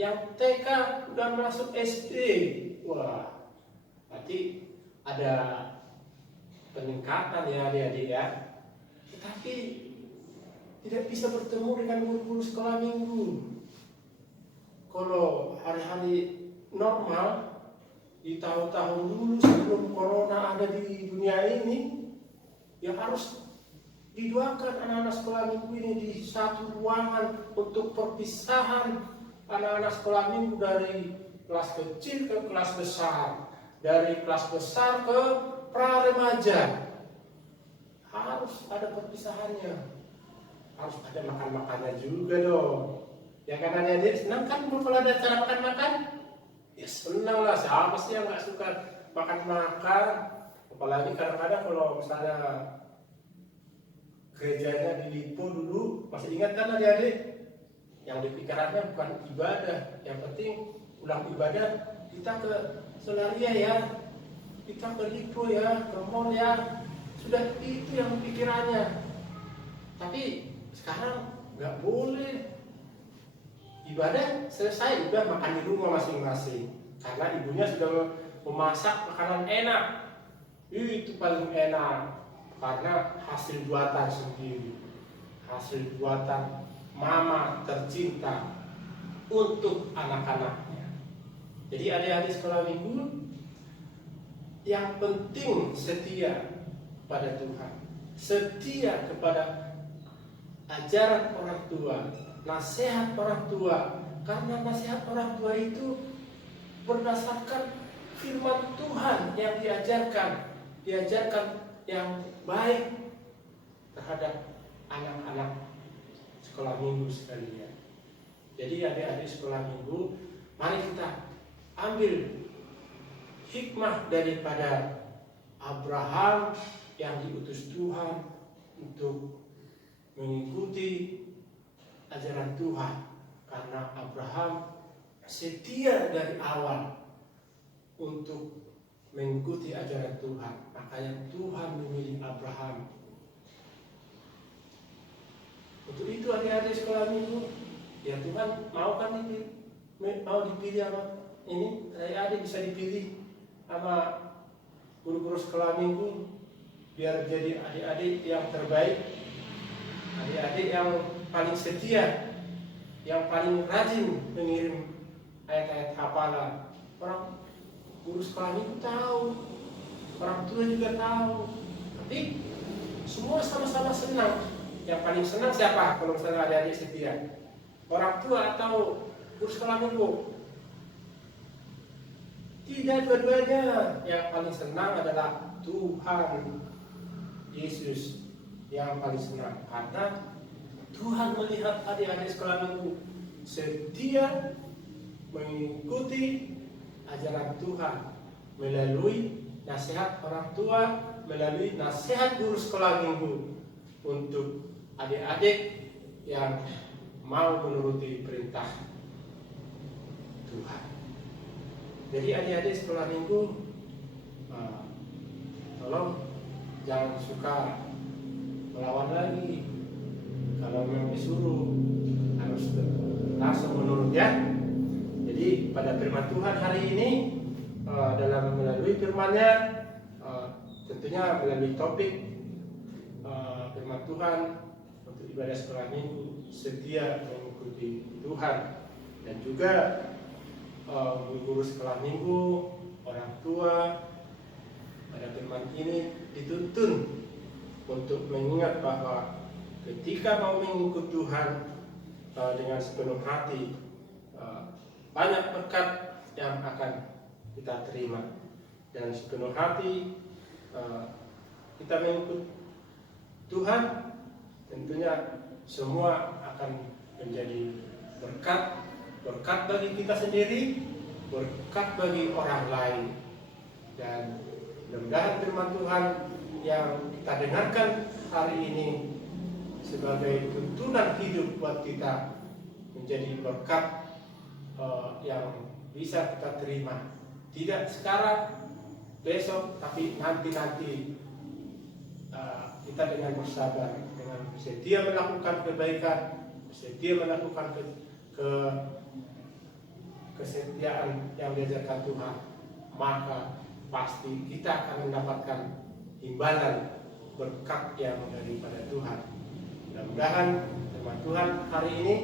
yang TK udah masuk SD. Wah, berarti ada peningkatan ya adik-adik ya. Tetapi tidak bisa bertemu dengan guru-guru sekolah minggu. Kalau hari-hari normal di tahun-tahun dulu sebelum corona ada di dunia ini, ya harus didoakan anak-anak sekolah minggu ini di satu ruangan untuk perpisahan anak-anak sekolah minggu dari kelas kecil ke kelas besar, dari kelas besar ke pra remaja. Harus ada perpisahannya, harus ada makan-makannya juga dong. Ya kan adik-adik, senang kan kalau ada acara makan-makan? Ya senang lah, siapa sih yang gak suka makan-makan? Apalagi kadang-kadang kalau misalnya gerejanya di Lipo dulu, masih ingat kan adik-adik? Yang dipikirannya bukan ibadah, yang penting pulang ibadah kita ke Solaria ya, kita ke Lipo ya, ke mall ya. Sudah itu yang pikirannya. Tapi sekarang nggak boleh. Ibadah selesai, udah makan di rumah masing-masing. Karena ibunya sudah memasak makanan enak. Itu paling enak. Karena hasil buatan sendiri. Hasil buatan mama tercinta untuk anak-anaknya. Jadi adik-adik sekolah minggu, yang penting setia pada Tuhan. Setia kepada ajaran orang tua, nasihat orang tua, karena nasihat orang tua itu berdasarkan firman Tuhan yang diajarkan yang baik terhadap anak-anak sekolah minggu sekalian. Jadi adik-adik sekolah minggu, mari kita ambil hikmah daripada Abraham yang diutus Tuhan untuk mengikuti ajaran Tuhan, karena Abraham setia dari awal untuk mengikuti ajaran Tuhan. Makanya Tuhan memilih Abraham. Untuk itu adik-adik sekolah minggu, ya Tuhan mau kan dipilih sama ini, adik-adik bisa dipilih sama guru-guru sekolah minggu biar jadi adik-adik yang terbaik, adik-adik yang paling setia, yang paling rajin mengirim ayat-ayat hafalan. Orang guru sekolah minggu tahu, orang tua juga tahu. Tapi semua sama-sama senang. Yang paling senang siapa kalau misalnya adik-adik setia? Orang tua atau guru sekolah minggu? Tidak, dua-duanya. Yang paling senang adalah Tuhan Yesus yang paling senang, karena Tuhan melihat adik-adik sekolah minggu setia mengikuti ajaran Tuhan melalui nasihat orang tua, melalui nasihat guru sekolah minggu untuk adik-adik yang mau menuruti perintah Tuhan. Jadi adik-adik sekolah minggu, tolong jangan suka melawan lagi. Kalau memang disuruh harus langsung menurut ya. Jadi pada firman Tuhan hari ini, dalam melalui firman-Nya, tentunya melalui topik firman Tuhan untuk ibadah sekolah minggu, setia mengikuti Tuhan, dan juga guru sekolah minggu, orang tua pada firman ini dituntun untuk mengingat bahwa ketika mau mengikut Tuhan dengan sepenuh hati, banyak berkat yang akan kita terima, dan sepenuh hati kita mengikut Tuhan, tentunya semua akan menjadi berkat bagi kita sendiri, berkat bagi orang lain. Dan mudah-mudahan firman Tuhan yang kita dengarkan hari ini sebagai tuntunan hidup buat kita menjadi berkat yang bisa kita terima, tidak sekarang, besok, tapi nanti kita dengan bersabar, dengan setia melakukan kebaikan, setia melakukan kesetiaan yang diajarkan Tuhan, maka pasti kita akan mendapatkan imbalan berkat yang daripada Tuhan. Mudah-mudahan firman Tuhan hari ini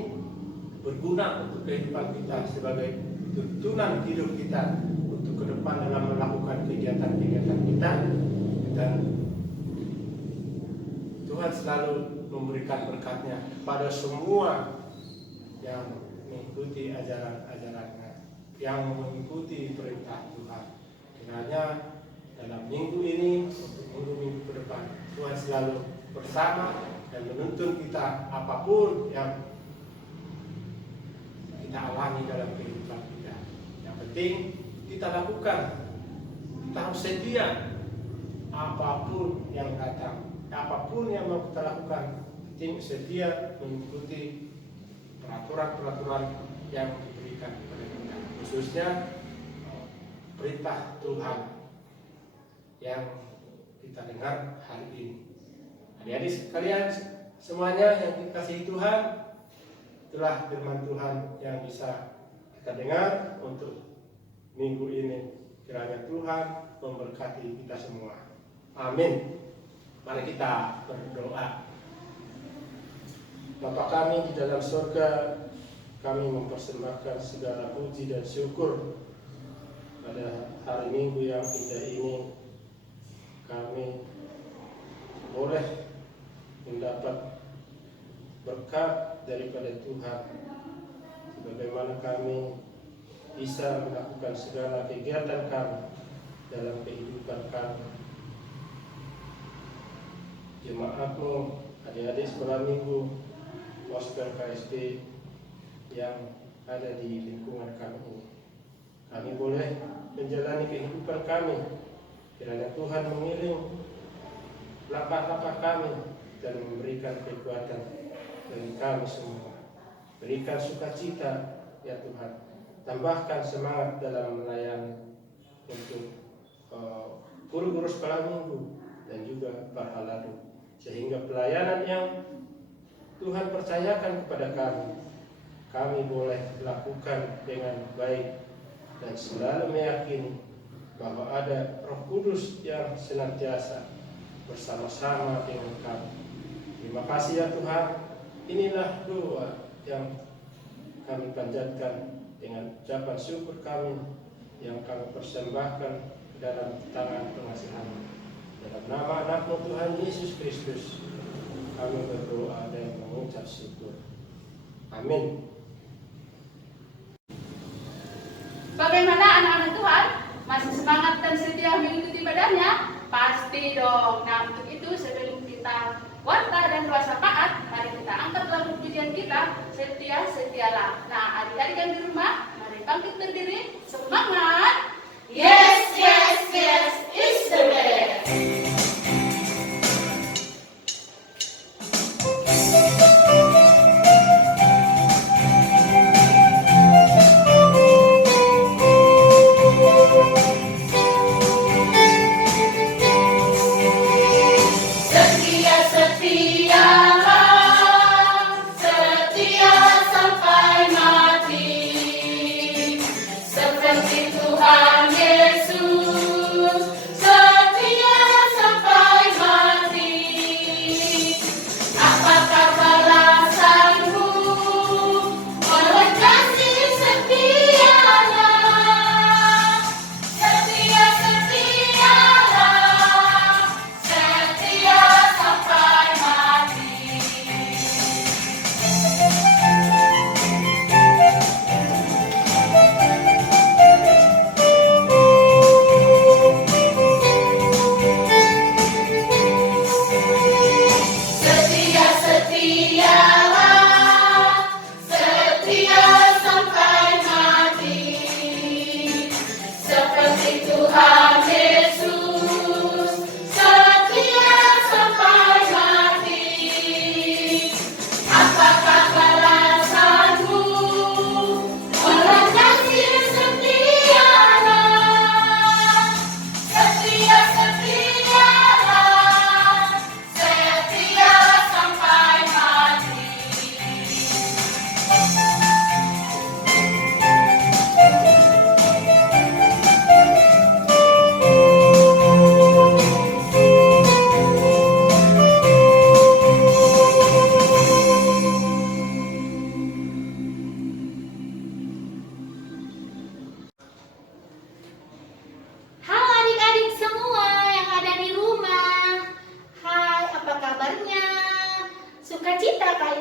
berguna untuk kehidupan kita sebagai tuntunan hidup kita untuk ke depan dalam melakukan kegiatan-kegiatan kita, dan Tuhan selalu memberikan berkat-Nya pada semua yang mengikuti ajaran-ajaran-Nya, yang mengikuti perintah Tuhan. Kiranya dalam minggu ini, untuk minggu-minggu ke depan, Tuhan selalu bersama dan menuntun kita apapun yang kita alami dalam kehidupan kita. Yang penting kita lakukan, kita harus setia apapun yang datang, apapun yang mau kita lakukan, penting setia mengikuti peraturan-peraturan yang diberikan kepada kita, khususnya perintah Tuhan yang kita dengar hari ini. Adik-adik sekalian semuanya yang dikasihi Tuhan, itulah firman Tuhan yang bisa kita dengar untuk minggu ini. Kiranya Tuhan memberkati kita semua. Amin. Mari kita berdoa. Bapa kami di dalam surga, kami mempersembahkan segala puji dan syukur pada hari Minggu yang indah ini. Kami boleh mendapat berkat daripada Tuhan, sebagaimana kami bisa melakukan segala kegiatan kami dalam kehidupan kami. Jemaat-Mu, adik-adik sekolah minggu, Oscar KSD yang ada di lingkungan kami ini, kami boleh menjalani kehidupan kami. Kiranya Tuhan mengiring langkah-langkah kami dan memberikan kekuatan bagi kami semua. Berikan sukacita ya Tuhan. Tambahkan semangat dalam melayani untuk guru-guru sekolah minggu dan juga para haladu, sehingga pelayanan yang Tuhan percayakan kepada kami boleh lakukan dengan baik dan selalu meyakini bahwa ada Roh Kudus yang senantiasa bersama-sama dengan kami. Terima kasih ya Tuhan. Inilah doa yang kami panjatkan dengan ucapan syukur kami yang kami persembahkan dalam tangan pengasihan-Mu. Dalam nama anak-Mu Tuhan Yesus Kristus, kami berdoa dan mengucap syukur. Amin. Bagaimana anak-anak Tuhan? Masih semangat dan setia mengikuti ibadahnya? Pasti dong. Nah, untuk itu sebelum kita warta dan doa syafaat, mari kita angkat lagu pujian kita, Setia-setialah. Nah, adik-adik yang di rumah, mari bangkit berdiri, semangat. Yes, yes, yes, is the best.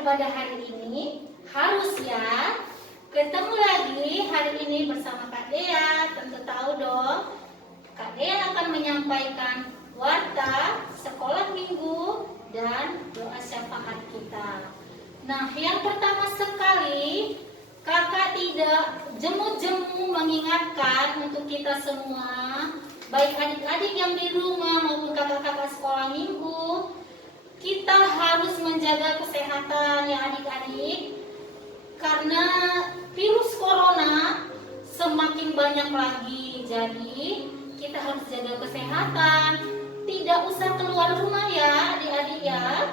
Ibadah hari ini harus ya ketemu lagi hari ini bersama Kak Dea. Tentu tahu dong, Kak Dea akan menyampaikan warta sekolah minggu dan doa syafaat kita. Nah, yang pertama sekali, kakak tidak jemu-jemu mengingatkan untuk kita semua, baik adik-adik yang di rumah maupun kakak-kakak sekolah minggu, kita harus menjaga kesehatan ya adik-adik, karena virus corona semakin banyak lagi. Jadi kita harus jaga kesehatan, tidak usah keluar rumah ya adik-adik ya.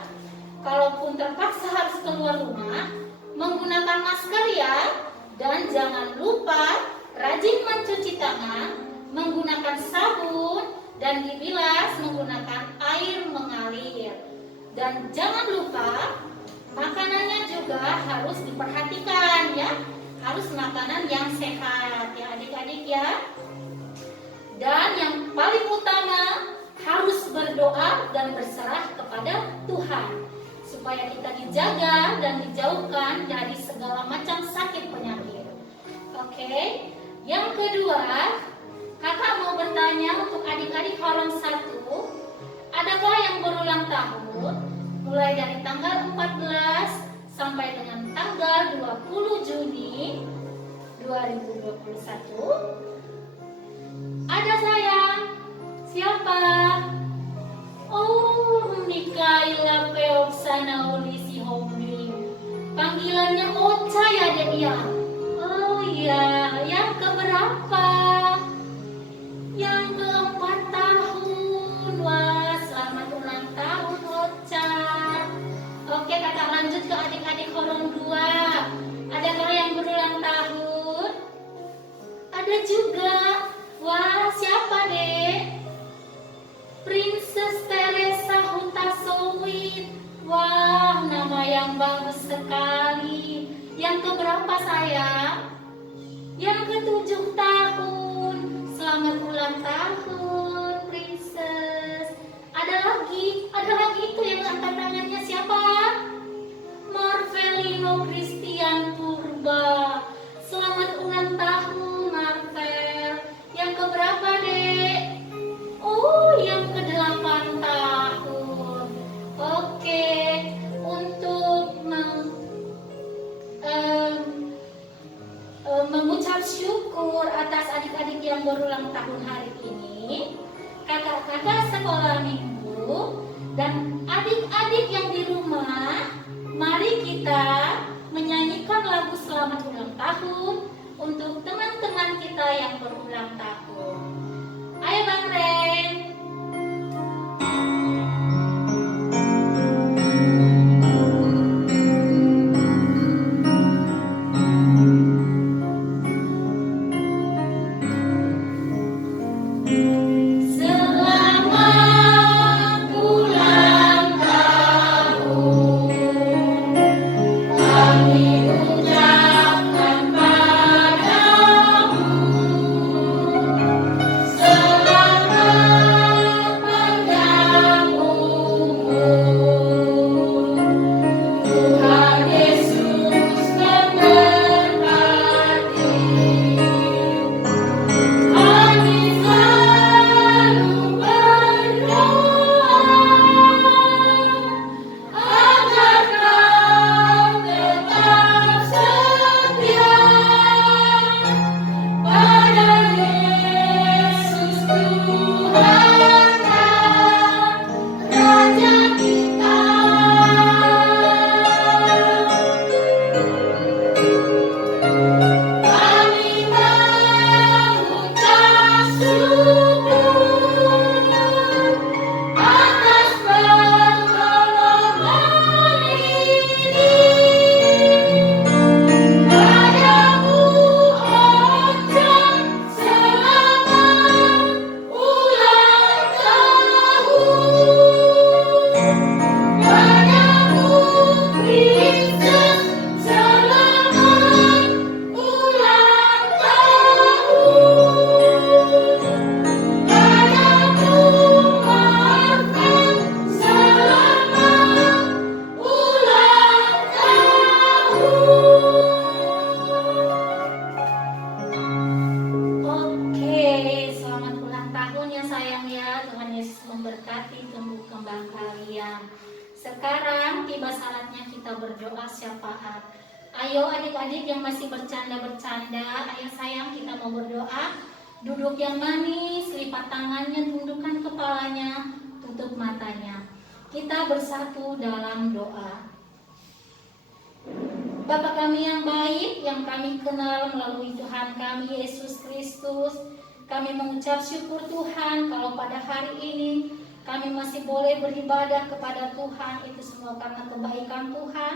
Kalaupun terpaksa harus keluar rumah, menggunakan masker ya, dan jangan lupa rajin mencuci tangan, menggunakan sabun, dan dibilas menggunakan air mengalir. Dan jangan lupa makanannya juga harus diperhatikan ya, harus makanan yang sehat ya adik-adik ya. Dan yang paling utama harus berdoa dan berserah kepada Tuhan supaya kita dijaga dan dijauhkan dari segala macam sakit penyakit. Oke. Yang kedua, kakak mau bertanya untuk adik-adik Horon 1, adakah yang berulang tahun mulai dari tanggal 14 sampai dengan tanggal 20 Juni 2021? Ada sayang? Siapa? Oh, Mikaela Peoksana Ulisi Hombing. Panggilannya Ocha ya Dedia. Oh iya, yang keberapa? Yang ke-4 tahun. Wah, selamat ulang tahun Ocha. Oke, kakak lanjut ke adik-adik Horon 2. Adakah yang berulang tahun? Ada juga. Wah, siapa dek? Princess Teresa Hutasowit. Wah, nama yang bagus sekali. Yang keberapa sayang? ada lagi itu yang angkat tangannya siapa? Marvelino Christian Purba. Selamat ulang tahun Marvel. Yang keberapa, Dek? Oh, yang ke-8 tahun. Oke, untuk mengucap syukur atas adik-adik yang berulang tahun hari ini, kakak-kakak sekolah minggu dan adik-adik yang di rumah, mari kita menyanyikan lagu selamat ulang tahun untuk teman-teman kita yang berulang tahun. Ayo Bang Ren. Selamat ulang tahun, kami ucapkan padamu. Selamat panjang umur, Tuhan Yesus memberkati. Kami selalu berdoa agar kau tetap setia pada Yesus Tuhan dan Raja kita. Kami mengucap syukur atas pertolongan ini. Padamu ucap selamat ulang tahun. Padamu Kristus selamat ulang tahun. Padamu Marvel selamat ulang tahun. Oke, selamat ulang tahun ya sayang ya. Tuhan Yesus memberkati tumbuh kembang kalian. Sekarang tiba saatnya kita berdoa syafaat. Ayo adik-adik yang masih bercanda-bercanda, ayo sayang kita mau berdoa. Duduk yang manis, lipat tangannya, tundukkan kepalanya, tutup matanya. Kita bersatu dalam doa. Bapa kami yang baik, yang kami kenal melalui Tuhan kami Yesus Kristus, kami mengucap syukur Tuhan kalau pada hari ini kami masih boleh beribadah kepada Tuhan. Itu semua karena kebaikan Tuhan,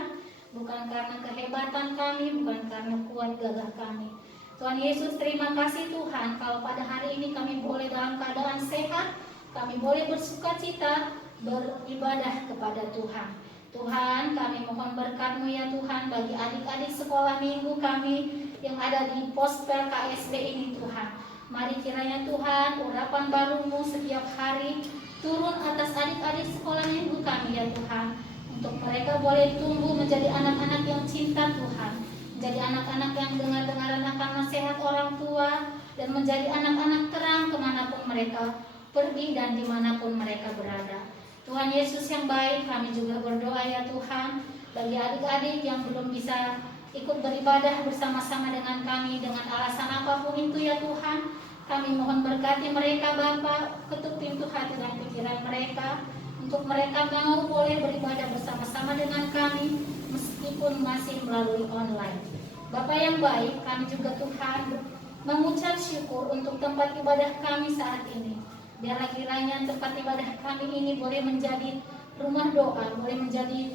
bukan karena kehebatan kami, bukan karena kuat gagah kami. Tuhan Yesus, terima kasih Tuhan kalau pada hari ini kami boleh dalam keadaan sehat, kami boleh bersukacita beribadah kepada Tuhan. Tuhan, kami mohon berkat-Mu ya Tuhan bagi adik-adik sekolah minggu kami yang ada di Pospel KSB ini Tuhan. Mari kiranya Tuhan urapan baru-Mu setiap hari turun atas adik-adik sekolah minggu kami ya Tuhan. Untuk mereka boleh tumbuh menjadi anak-anak yang cinta Tuhan, menjadi anak-anak yang dengar-dengaran akan nasihat orang tua, dan menjadi anak-anak terang kemanapun mereka pergi dan dimanapun mereka berada. Tuhan Yesus yang baik, kami juga berdoa ya Tuhan bagi adik-adik yang belum bisa ikut beribadah bersama-sama dengan kami dengan alasan apapun itu ya Tuhan. Kami mohon berkati mereka Bapa, ketuk pintu hati dan pikiran mereka untuk mereka mau boleh beribadah bersama-sama dengan kami meskipun masih melalui online. Bapa yang baik, kami juga Tuhan mengucap syukur untuk tempat ibadah kami saat ini. Biarlah kiranya tempat ibadah kami ini boleh menjadi rumah doa, boleh menjadi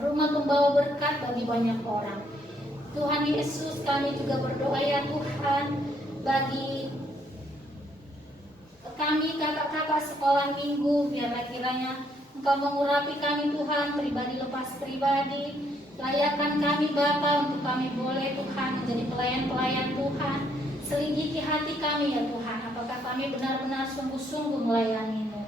rumah pembawa berkat bagi banyak orang. Tuhan Yesus, kami juga berdoa ya Tuhan bagi kami kakak-kakak sekolah minggu. Biarlah kiranya Engkau mengurapi kami Tuhan, pribadi lepas pribadi. Layakkan kami Bapa untuk kami boleh Tuhan menjadi pelayan-pelayan Tuhan. Selidiki hati kami ya Tuhan, apakah kami benar-benar sungguh-sungguh melayani-Mu.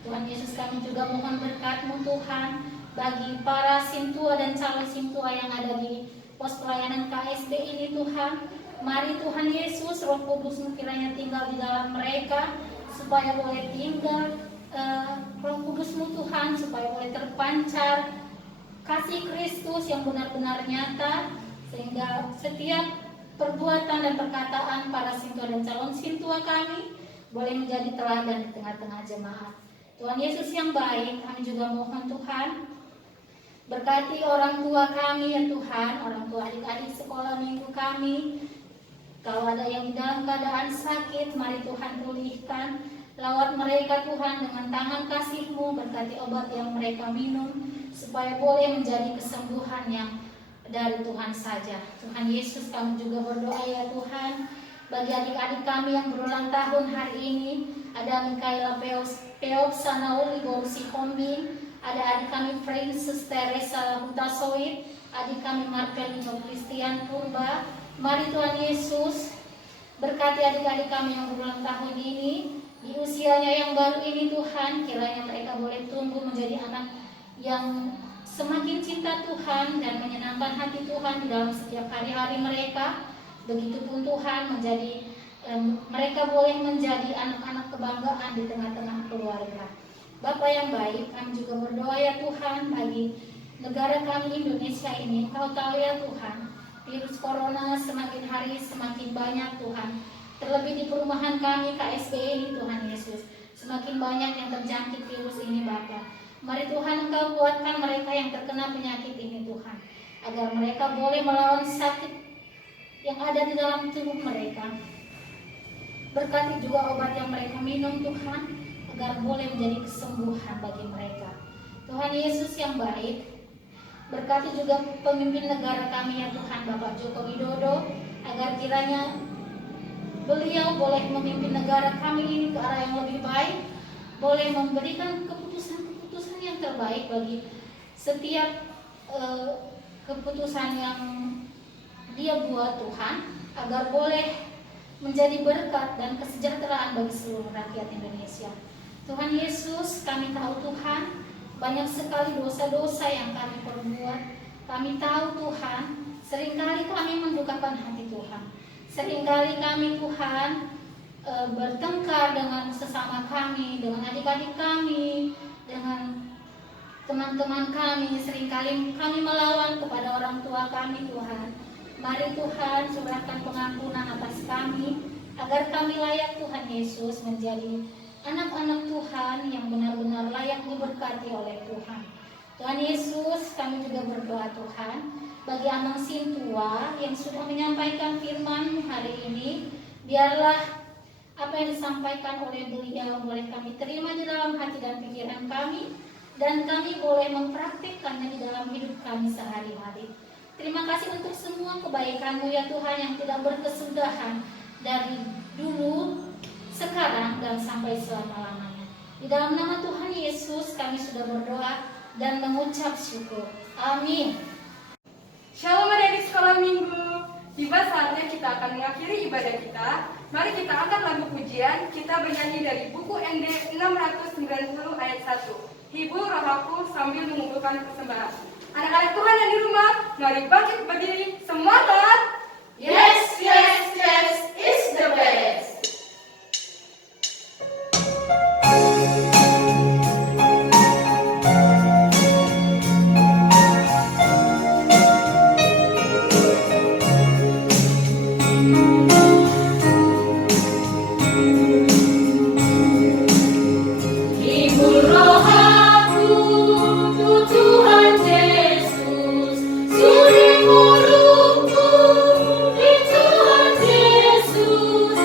Tuhan Yesus, kami juga mohon berkat-Mu Tuhan bagi para sintua dan calon sintua yang ada di pos pelayanan KSB ini Tuhan. Mari Tuhan Yesus, Roh Kudus-Mu kiranya tinggal di dalam mereka, supaya boleh tinggal Roh Kudus-Mu Tuhan, supaya boleh terpancar kasih Kristus yang benar-benar nyata, sehingga setiap perbuatan dan perkataan para sintua dan calon sintua kami boleh menjadi teladan di tengah-tengah jemaat. Tuhan Yesus yang baik, kami juga mohon Tuhan, berkati orang tua kami ya Tuhan, orang tua adik-adik sekolah minggu kami. Kalau ada yang di dalam keadaan sakit, mari Tuhan pulihkan. Lawat mereka Tuhan dengan tangan kasih-Mu, berkati obat yang mereka minum, supaya boleh menjadi kesembuhan yang dari Tuhan saja. Tuhan Yesus, kami juga berdoa ya Tuhan, bagi adik-adik kami yang berulang tahun hari ini. Ada Mikaela Peop Sanauli Borusi Hombing, ada adik kami Princess Teresa Hutasoid, adik kami Marcelino Christian Purba. Mari Tuhan Yesus, berkati adik-adik kami yang berulang tahun ini, di usianya yang baru ini Tuhan, kiranya mereka boleh tumbuh menjadi anak yang semakin cinta Tuhan dan menyenangkan hati Tuhan di dalam setiap hari-hari mereka. Begitupun Tuhan menjadi mereka boleh menjadi anak-anak kebanggaan di tengah-tengah keluarga. Bapa yang baik, kami juga berdoa ya Tuhan bagi negara kami Indonesia ini. Kau tahu ya Tuhan, virus corona semakin hari semakin banyak Tuhan. Terlebih di perumahan kami KSB ini Tuhan Yesus, semakin banyak yang terjangkit virus ini Bapa. Mari Tuhan Engkau kuatkan mereka yang terkena penyakit ini Tuhan, agar mereka boleh melawan sakit yang ada di dalam tubuh mereka. Berkati juga obat yang mereka minum Tuhan, agar boleh menjadi kesembuhan bagi mereka. Tuhan Yesus yang baik, berkati juga pemimpin negara kami ya Tuhan, Bapak Joko Widodo, agar kiranya beliau boleh memimpin negara kami ini ke arah yang lebih baik, boleh memberikan keputusan-keputusan yang terbaik bagi setiap keputusan yang dia buat Tuhan, agar boleh menjadi berkat dan kesejahteraan bagi seluruh rakyat Indonesia. Tuhan Yesus, kami tahu Tuhan, banyak sekali dosa-dosa yang kami perbuat. Kami tahu Tuhan, seringkali kami mendukakan hati Tuhan. Seringkali kami Tuhan bertengkar dengan sesama kami, dengan adik-adik kami, dengan teman-teman kami. Seringkali kami melawan kepada orang tua kami Tuhan. Mari Tuhan curahkan pengampunan atas kami, agar kami layak Tuhan Yesus menjadi anak-anak Tuhan yang benar-benar layak diberkati oleh Tuhan. Tuhan Yesus, kami juga berdoa Tuhan, bagi Amang Sintua yang sudah menyampaikan firman hari ini, biarlah apa yang disampaikan oleh beliau boleh kami terima di dalam hati dan pikiran kami, dan kami boleh mempraktikkannya di dalam hidup kami sehari-hari. Terima kasih untuk semua kebaikan-Mu ya Tuhan yang tidak berkesudahan dari dulu, sekarang, dan sampai selama-lamanya. Di dalam nama Tuhan Yesus kami sudah berdoa dan mengucap syukur. Amin. Shalom adik-adik sekolah minggu. Tiba saatnya kita akan mengakhiri ibadah kita. Mari kita angkat lagu pujian. Kita bernyanyi dari buku ND 690 ayat 1. Hibur rohaku sambil mengumpulkan persembahan. Anak-anak Tuhan yang di rumah, mari bangkit berdiri, semangat! Yes, yes, yes, it's the best. Hibur rohaku, Tuhan Yesus, suri burungku di Tuhan Yesus.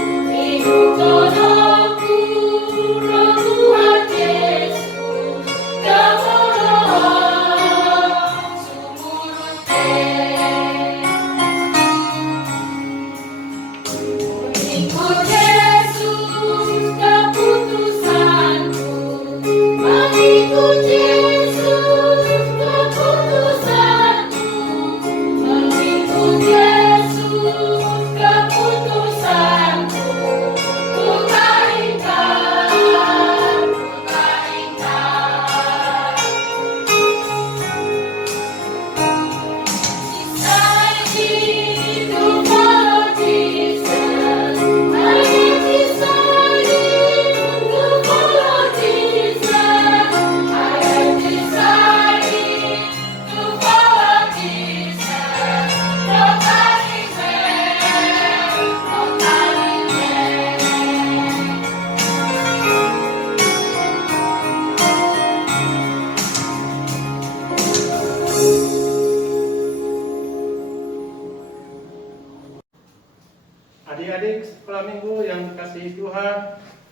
sekolah minggu yang dikasihi Tuhan,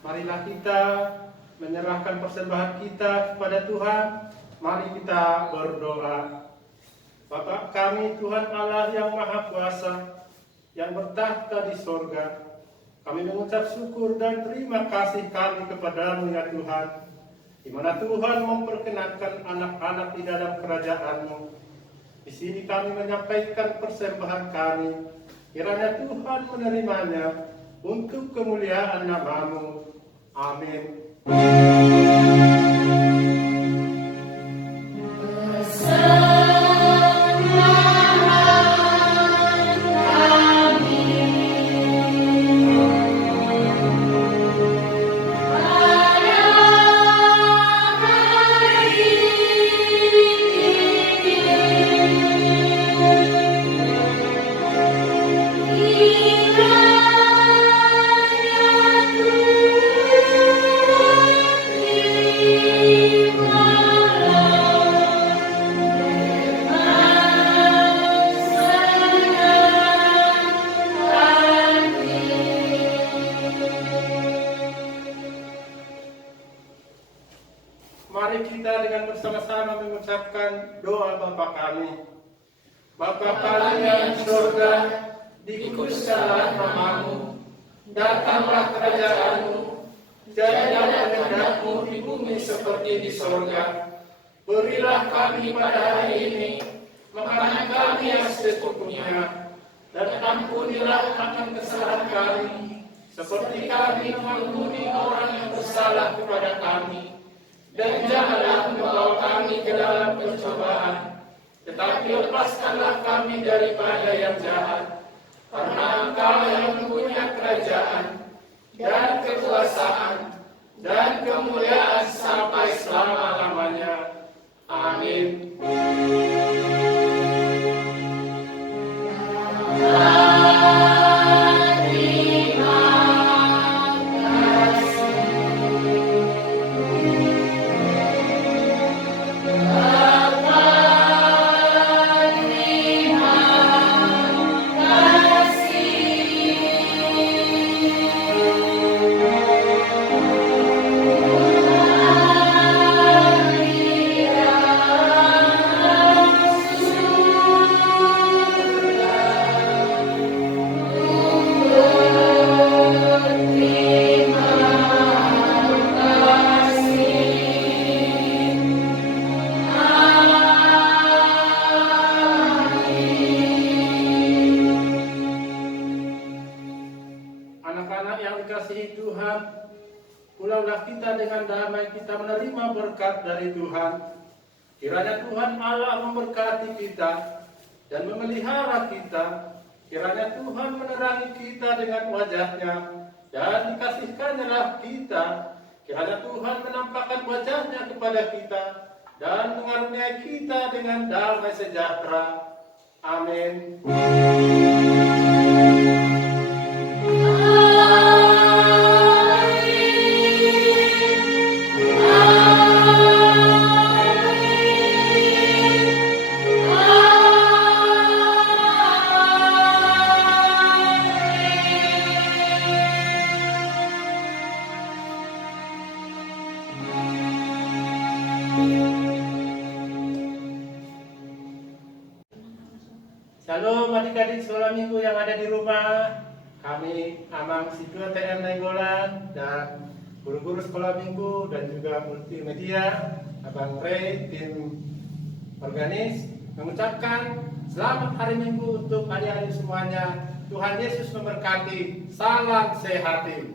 marilah kita menyerahkan persembahan kita kepada Tuhan. Mari kita berdoa. Bapa kami Tuhan Allah yang Maha Kuasa, yang bertahta di sorga, kami mengucap syukur dan terima kasih kami kepada-Mu ya Tuhan, di mana Tuhan memperkenankan anak-anak di dalam kerajaan-Mu. Di sini kami menyampaikan persembahan kami, kiranya Tuhan menerimanya untuk kemuliaan nama-Mu. Amin. Mari kita dengan bersama-sama mengucapkan doa Bapa kami. Bapa kami yang di surga, dikuduskanlah nama-Mu, datanglah kerajaan-Mu, jadilah kehendak-Mu di bumi seperti di surga. Berilah kami pada hari ini makanan kami yang secukupnya, dan ampunilah akan kesalahan kami, seperti kami mengampuni orang yang bersalah kepada kami. Dan janganlah membawa kami ke dalam pencobaan, tetapi lepaskanlah kami daripada yang jahat. Karena Engkau yang mempunyai kerajaan, dan kekuasaan, dan kemuliaan sampai selama-lamanya. Amin. Anak-anak yang dikasihi Tuhan, pulanglah kita dengan damai kita menerima berkat dari Tuhan. Kiranya Tuhan Allah memberkati kita dan memelihara kita. Kiranya Tuhan menerangi kita dengan wajah-Nya dan dikasihkannya kita. Kiranya Tuhan menampakkan wajah-Nya kepada kita dan mengaruniai kita dengan damai sejahtera. Amin. Shalom adik-adik sekolah minggu yang ada di rumah. Kami Amang Sidua TM Nainggolan dan guru-guru sekolah minggu dan juga multimedia, Abang Ray, tim organis mengucapkan selamat hari Minggu untuk adik-adik semuanya. Tuhan Yesus memberkati. Salam sehati.